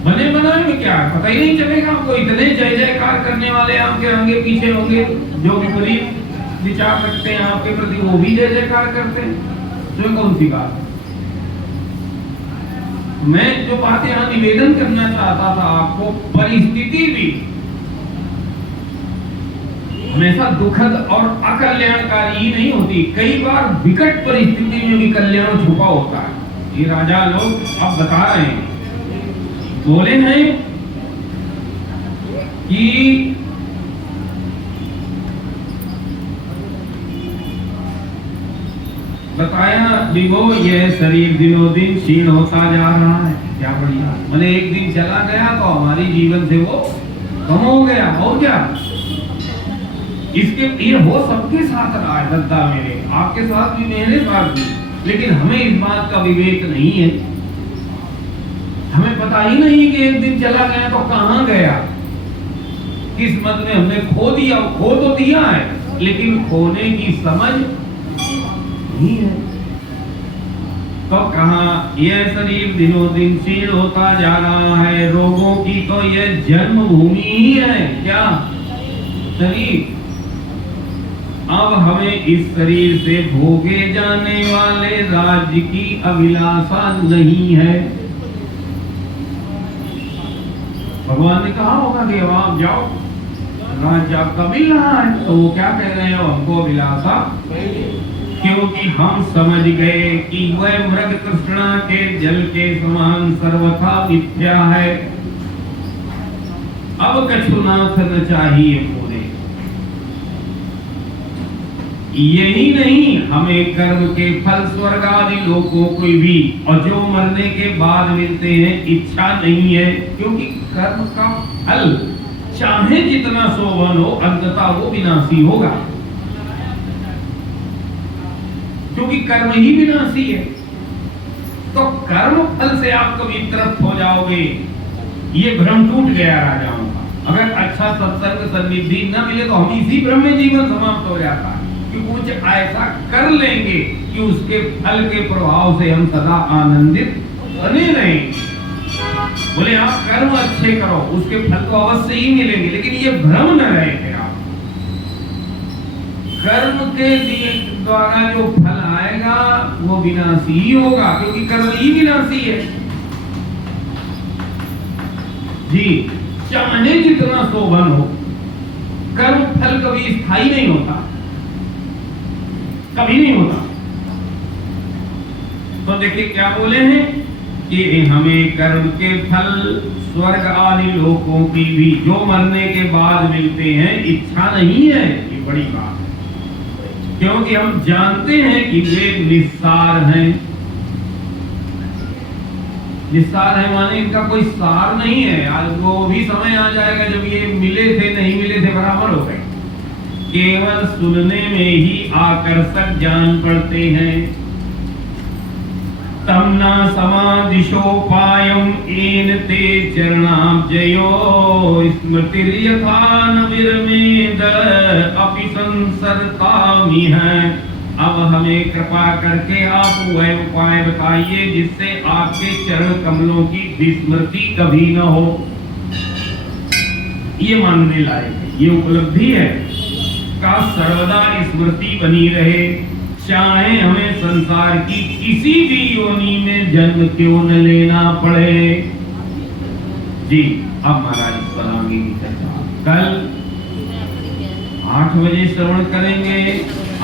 बने बनाए में क्या पता ही नहीं चलेगा आपको। इतने जय जयकार करने वाले आपके आगे पीछे होंगे, जो विपरीत विचार रखते हैं आपके प्रति, वो भी जय जयकार करते हैं। तो कौन सी बात? मैं जो बात यहाँ निवेदन करना चाहता था आपको, परिस्थिति भी हमेशा दुखद और अकल्याणकारी ही नहीं होती। कई बार विकट परिस्थिति में भी कल्याण छुपा होता है। ये राजा लोग अब बता रहे हैं, बोले हैं कि बताया विभो, यह शरीर दिनों दिन क्षीण होता जा रहा है। क्या बढ़िया, मैंने एक दिन चला गया तो हमारी जीवन से वो कम हो गया। और क्या, इसके ये हो सबके साथ रहा है, दद्दा मेरे, आपके साथ भी, मेरे साथ भी। लेकिन हमें इस बात का विवेक नहीं है। हमें पता ही नहीं कि एक दिन चला गया तो कहां गया। किस्मत में हमने खो दिया, खो तो दिया है, लेकिन खोने की समझ नहीं है। तो कहा यह शरीर दिनों दिन क्षीण होता जा रहा है। रोगों की तो यह जन्मभूमि ही है। क्या? शरीर। अब हमें इस शरीर से भोगे जाने वाले राज्य की अभिलाषा नहीं है। भगवान ने कहा होगा कि अब आप जाओ, राज्य आपका मिल रहा है, तो वो क्या कह रहे हो? हमको अभिलाषा, क्योंकि हम समझ गए कि वह मृग तृष्णा के जल के समान सर्वथा मिथ्या है। अब कछुनाथ न चाहिए पूरे। यही नहीं, हमें कर्म के फल स्वर्ग आदि लोगों को भी, और जो मरने के बाद मिलते हैं, इच्छा नहीं है, क्योंकि कर्म का फल चाहे जितना शोभन हो, अंततः वो विनाशी होगा, क्योंकि कर्म ही विनाशी है। तो कर्म फल से आप कभी तृप्त हो जाओगे, ये भ्रम टूट गया राजाओं का। अगर अच्छा सत्संग सन्निधि न मिले तो हम इसी भ्रम में जीवन समाप्त हो जाता है कि कुछ ऐसा कर लेंगे कि उसके फल के प्रभाव से हम सदा आनंदित बने रहेंगे। बोले आप कर्म अच्छे करो, उसके फल तो अवश्य ही मिलेंगे, लेकिन ये भ्रम न रहे थे आप। कर्म के द्वारा जो फल आएगा वो विनाशी ही होगा, क्योंकि कर्म ही विनाशी है जी। चाहे जितना शोभन हो, कर्म फल कभी स्थायी नहीं होता, कभी नहीं होता। तो देखिए क्या बोले हैं कि हमें कर्म के फल स्वर्ग आदि लोकों की भी जो मरने के बाद मिलते हैं इच्छा नहीं है। ये बड़ी बात है, क्योंकि हम जानते हैं कि वे निस्सार हैं। निस्सार है माने इनका कोई सार नहीं है। आज वो भी समय आ जाएगा जब ये मिले थे नहीं मिले थे बराबर हो गए। केवल सुनने में ही आकर्षक जान पड़ते हैं। तमना समादिशोपायम एन ते चरणाब्जयो स्मृतिर्यथा न विरमेद अपि संसरतामिह। अब हमें कृपा करके आप वह उपाय बताइए जिससे आपके चरण कमलों की विस्मृति कभी न हो। ये मानने लायक है, ये उपलब्धि है का सर्वदा स्मृति बनी रहे, चाहे हमें संसार की किसी भी योनि में जन्म क्यों न लेना पड़े जी। अब महाराज इस पर आगे की चर्चा कल 8 बजे श्रवण करेंगे।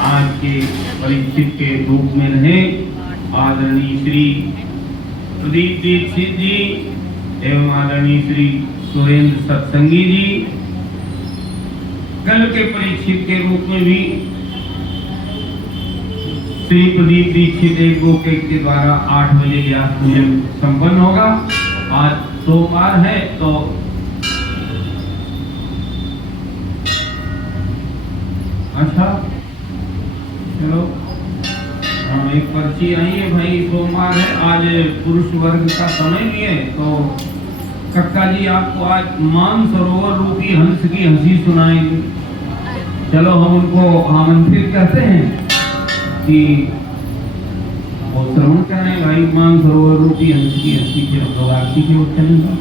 आज के परीक्षित के रूप में रहे आदरणीय श्री प्रदीप दीक्षित जी एवं आदरणीय श्री सुरेंद्र सत्संगी जी। कल के परीक्षित के रूप में भी श्री प्रदीप दीक्षित एक के द्वारा 8 बजे व्यास पूजन संपन्न होगा। आज सोमवार है तो अच्छा चलो हम एक पर्ची आई है भाई, सोमवार है आज, पुरुष वर्ग का समय भी है। तो कक्का जी आपको आज मानसरोवर रूपी हंस की हंसी सुनाएंगे। चलो हम उनको आमंत्रित करते हैं कि वो श्रवण करें भाई मानसरोवर रूपी हंस की हंसी के लोग आरती की ओर चलेंगे।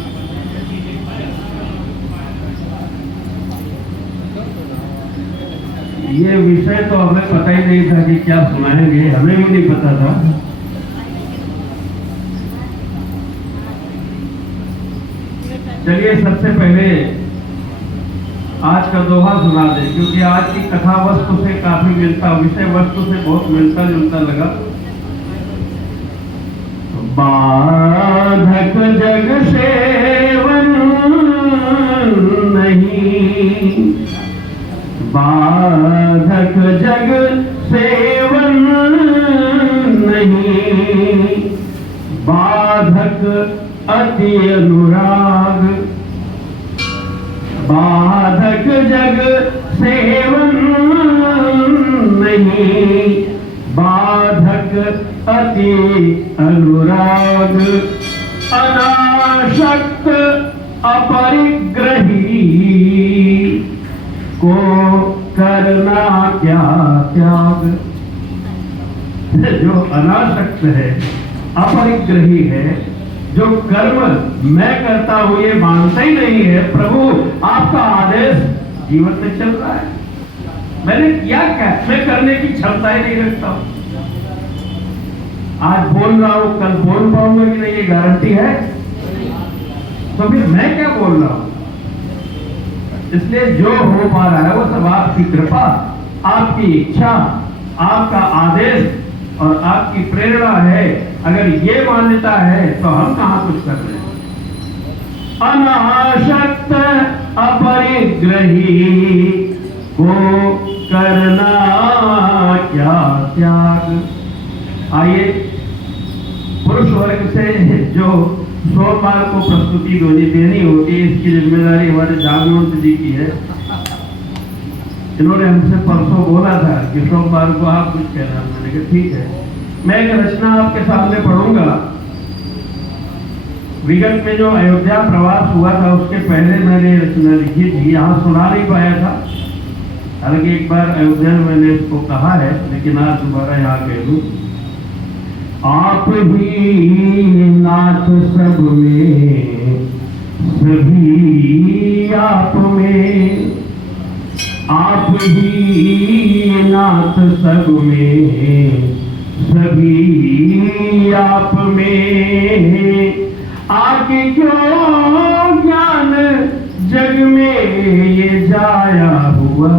ये विषय तो हमें पता ही नहीं था कि क्या सुनाएंगे, हमें भी नहीं पता था। चलिए सबसे पहले आज का दोहा सुना दे, क्योंकि आज की कथा वस्तु से काफी मिलता, विषय वस्तु से बहुत मिलता जुलता लगा। बाधक जग सेवन नहीं, बाधक जग सेवन नहीं, बाधक अति अनुराग, बाधक जग सेवन नहीं, बाधक अति अनुराग, अनासक्त अपरिग्रही को करना क्या त्याग। जो अनासक्त है, अपरिग्रही है, जो कर्म मैं करता हूं ये मानता ही नहीं है, प्रभु आपका आदेश जीवन में चल रहा है, मैंने किया क्या, मैं करने की क्षमता ही नहीं रखता हूं। आज बोल रहा हूं कल बोल पाऊंगा कि नहीं ये गारंटी है, तो फिर मैं क्या बोल रहा हूं। इसलिए जो हो पा रहा है वो सब आपकी कृपा, आपकी इच्छा, आपका आदेश और आपकी प्रेरणा है। अगर ये मान्यता है तो हम कहां कुछ कर रहे हैं। अनासक्त अपरिग्रही को करना क्या त्याग। आइए पुरुष वर्ग से जो सोमवार को प्रस्तुति देनी होती है, इसकी जिम्मेदारी हमारे जागरूक जी की है। इन्होंने हमसे परसों बोला था कि सोमवार को आप कुछ कहना, मैंने कहा ठीक है। मैं एक रचना आपके सामने पढ़ूंगा। विगत में जो अयोध्या प्रवास हुआ था उसके पहले मैंने रचना लिखी थी, यहाँ सुना नहीं पाया था। हालांकि एक बार अयोध्या में मैंने इसको कहा है, लेकिन आज दोबारा यहाँ कह दूं। आप ही नाथ सब में, सभी आप में, आप ही नाथ सब में, सभी आप में, आके क्यों ज्ञान जग में ये जाया हुआ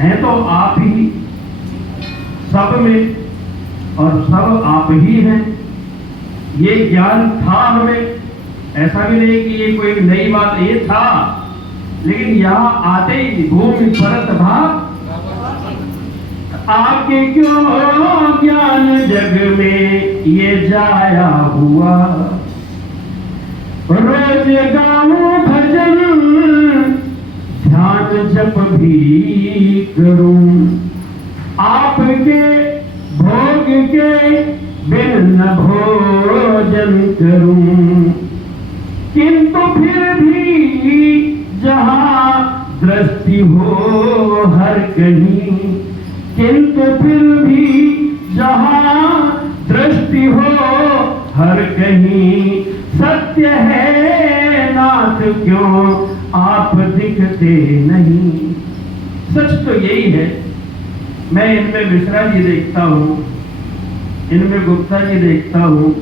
है। तो आप ही सब में और सब आप ही हैं। ये ज्ञान था हमें, ऐसा भी नहीं कि ये कोई नई बात, ये था, लेकिन यहाँ आते ही भूमि परत भाग आके क्यों ज्ञान जग में ये जाया हुआ। रोज गाऊं भजन, ध्यान जप भी करूं, आपके भोग के बिन न भोजन करूं। किंतु फिर भी जहां दृष्टि हो हर कहीं, किंतु फिर भी जहां दृष्टि हो हर कहीं, सत्य है नाथ क्यों आप दिखते नहीं। सच तो यही है। मैं इनमें मिश्रा जी देखता हूँ, इनमें गुप्ता जी देखता हूँ,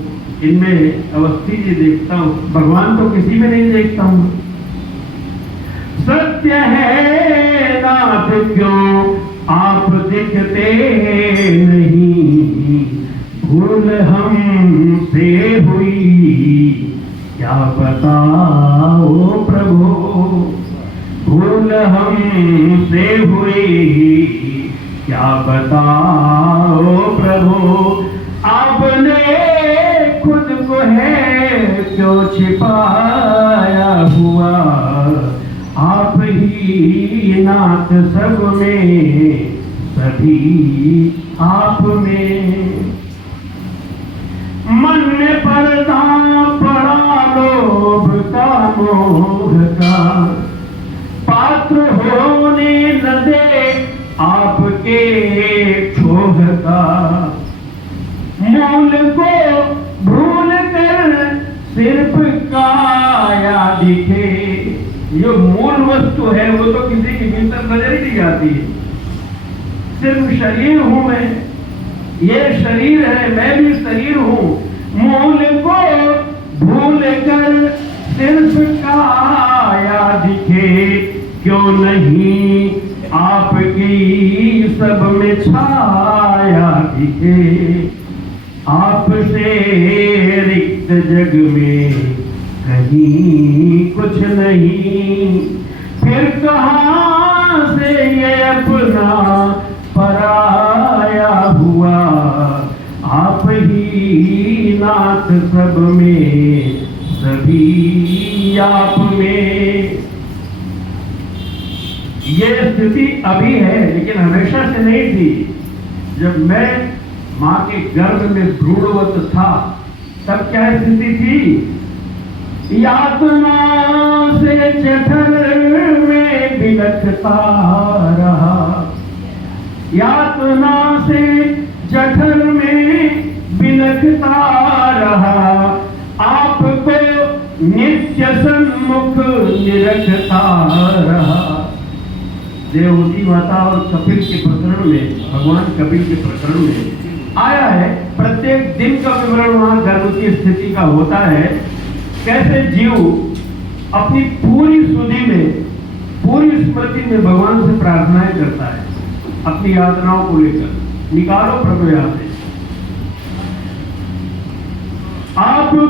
इनमें अवस्थी जी देखता हूँ, भगवान तो किसी में नहीं देखता हूँ। सत्य है नाथ क्यों आप दिखते नहीं, भूल हमसे हुई क्या बताओ प्रभु, भूल हमसे हुई क्या बताओ प्रभु। आपने खुद को है क्यों छिपाया हुआ, आप ही नाथ सब में, सभी आप में। मन में पर्दा पड़ा लोभ का मोह का, पात्र होने न दे आपके क्षोभ का। मूल को भूल कर सिर्फ काया दिखे, जो मूल वस्तु है वो तो किसी के भीतर नजर ही नहीं आती है। सिर्फ शरीर हूं मैं, ये शरीर है, मैं भी शरीर हूं। मूल को भूल कर सिर्फ काया दिखे, क्यों नहीं आपकी सब में छाया दिखे। आपसे रिक्त जग में कहीं कुछ नहीं, फिर कहां से ये अपना पराया हुआ। आप ही नाथ सब में, सभी आप में। ये स्थिति अभी है, लेकिन हमेशा से नहीं थी। जब मैं मां के गर्भ में भ्रूणवत था, तब क्या स्थिति थी। यातना से जठर में बिलखता रहा, यातना से जठर में बिलखता रहा। आपको नित्य सन्मुख निरखता रहा। देवहूति माता और कपिल के प्रकरण में, भगवान कपिल के प्रकरण में आया है। प्रत्येक दिन का विवरण वहां गर्भ की स्थिति का होता है। कैसे जीव अपनी पूरी सुधि में, पूरी स्मृति में भगवान से प्रार्थनाएं करता है अपनी यातनाओं को लेकर। निकालो प्रभु यहां से। आपको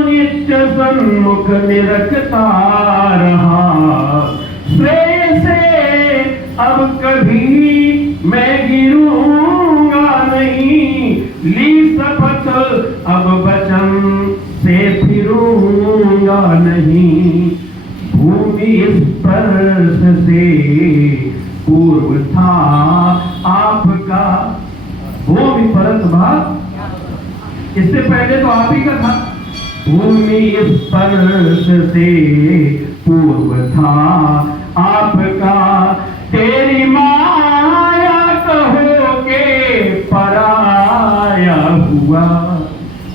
नित्य सन्मुख निरखता रहा। श्रेय से अब कभी मैं गिरूंगा नहीं, ली शपथ अब छूऊंगा नहीं। भूमि स्पर्श से पूर्व था आपका। भूमि परत भाग, इससे पहले तो आप ही का था। भूमि स्पर्श से पूर्व था आपका। तेरी माया कहो के पराया हुआ।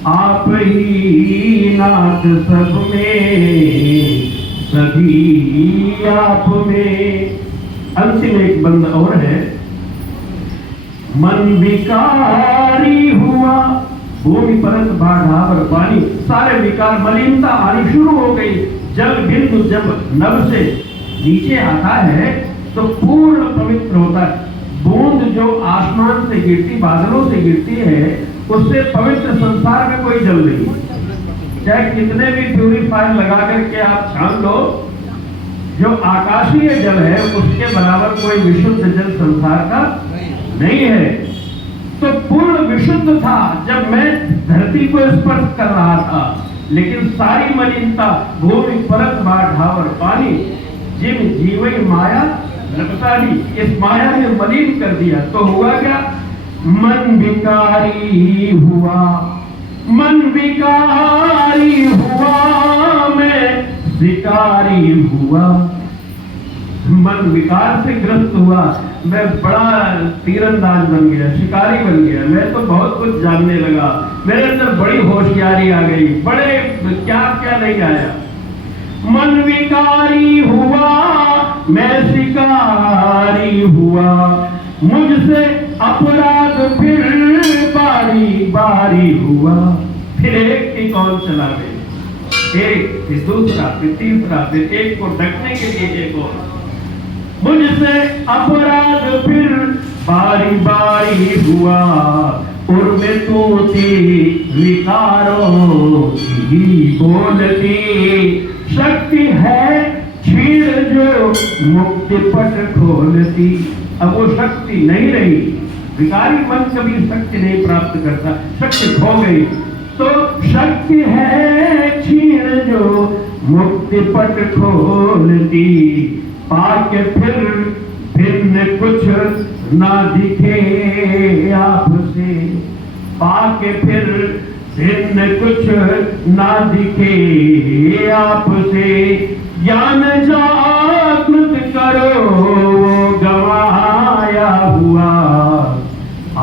आप ही नाथ सब में, सभी आप में। अंतिम एक बंद और है। मन विकारी हुआ। भूमि परत बाढ़ पानी, सारे विकार, मलिनता आनी शुरू हो गई। जल बिंदु जब नभ से नीचे आता है तो पूर्ण पवित्र होता है। बूंद जो आसमान से गिरती, बादलों से गिरती है, उससे पवित्र संसार में कोई जल नहीं। चाहे कितने भी प्यूरिफायर लगा करके आप छान लो, जो आकाशीय जल है उसके बराबर कोई विशुद्ध जल संसार का नहीं है। तो पूर्ण विशुद्ध था जब मैं धरती को स्पर्श कर रहा था, लेकिन सारी मलिनता भूमि परत ढावर पानी जिन जीवई माया लपटाली, इस माया ने मलिन कर दिया। तो हुआ क्या? मन विकारी हुआ। मन विकारी हुआ, मैं शिकारी हुआ। मन विकार से ग्रस्त हुआ, मैं बड़ा तीरंदाज बन गया, शिकारी बन गया। मैं तो बहुत कुछ जानने लगा, मेरे अंदर बड़ी होशियारी आ गई, बड़े क्या क्या नहीं आया। मन विकारी हुआ, मैं शिकारी हुआ। मुझसे अपराध फिर बारी बारी हुआ। फिर एक की कौन चला गई, एक फिर दूसरा फिर तीसरा, फिर एक को ढकने के लिए एक और। मुझसे अपराध फिर बारी बारी हुआ। और मैं तो विकारों की बोलती शक्ति है छीण जो मुक्ति पट खोलती। अब वो शक्ति नहीं रही। विकारी मन कभी शक्ति नहीं प्राप्त करता, शक्ति खो गई। तो शक्ति है छीण जो मुक्ति पट खोलती। पाके फिर भिन्न कुछ ना दिखे आपसे। पाके फिर भिन्न कुछ ना दिखे आपसे। ज्ञान जागृत करो वो गवाया हुआ।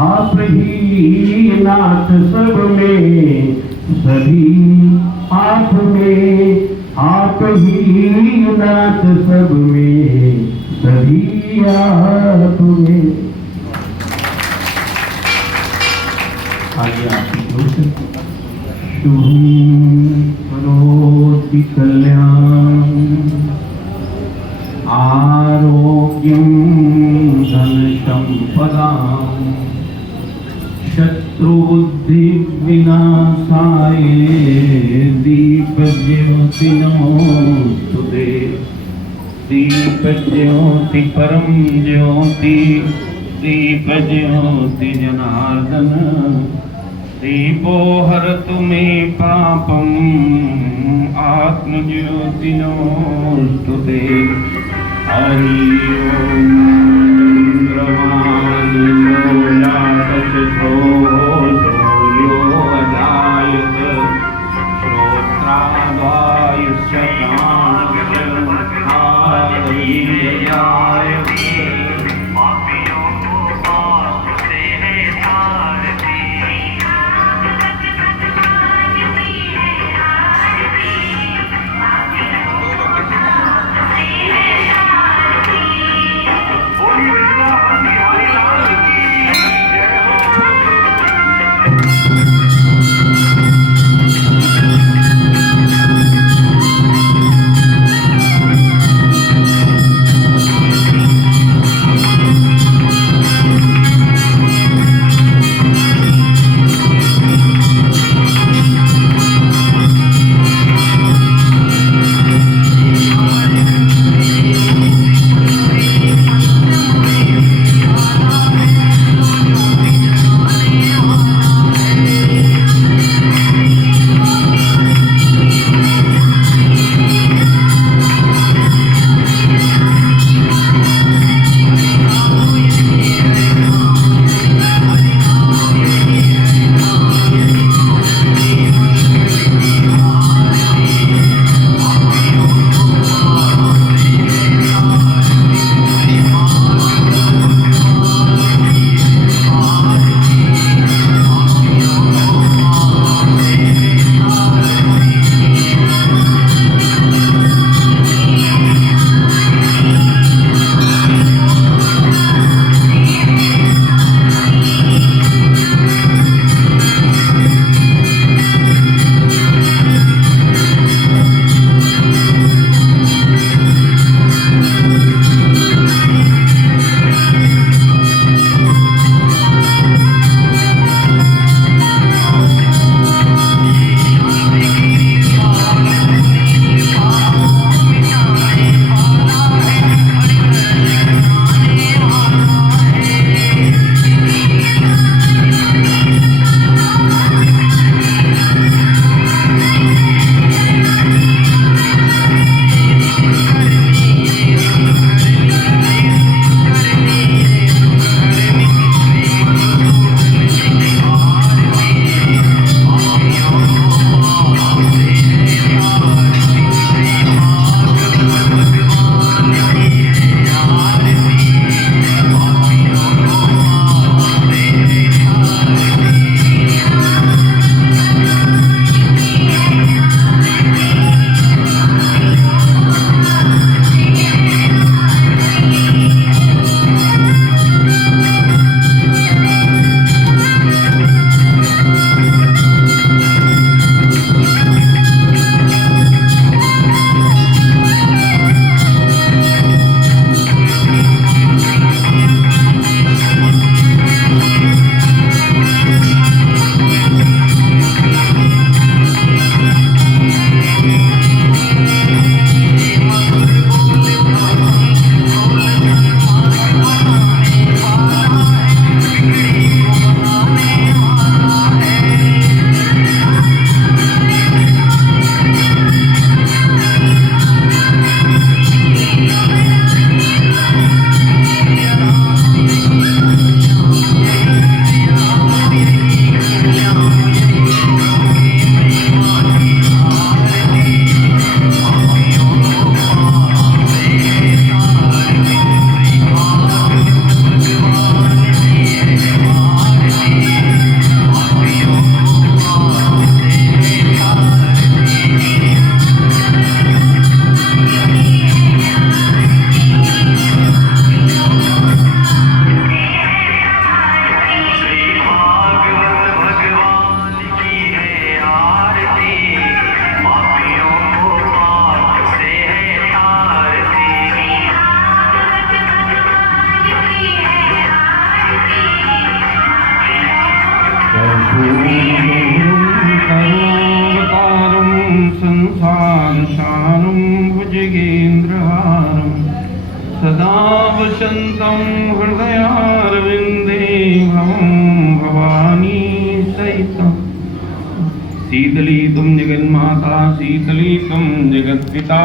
आप ही नाथ सब में, सभी आप में। आप ही नाथ सब में, सभी आप में। आगे आपकी दोस्त शुभं करोति कल्याणं आरोग्यं धनसंपदां शत्रुबुद्धि विनाशाय दीपज्योति नमोस्तुते। दीपज्योति परम ज्योति, दीपज्योति जनार्दन। दीपो हरतु मे पापम् आत्मज्योति नमोस्तुते। हरि ओम। चंद्रमान् सूर्यो अजायत श्रोत्राद्वायुश्च प्राणः सदा वसन्तं हृदयारविन्दे भवं भवानी सहितं शीतली तुम जगन्माता शीतली तुम जगत्पिता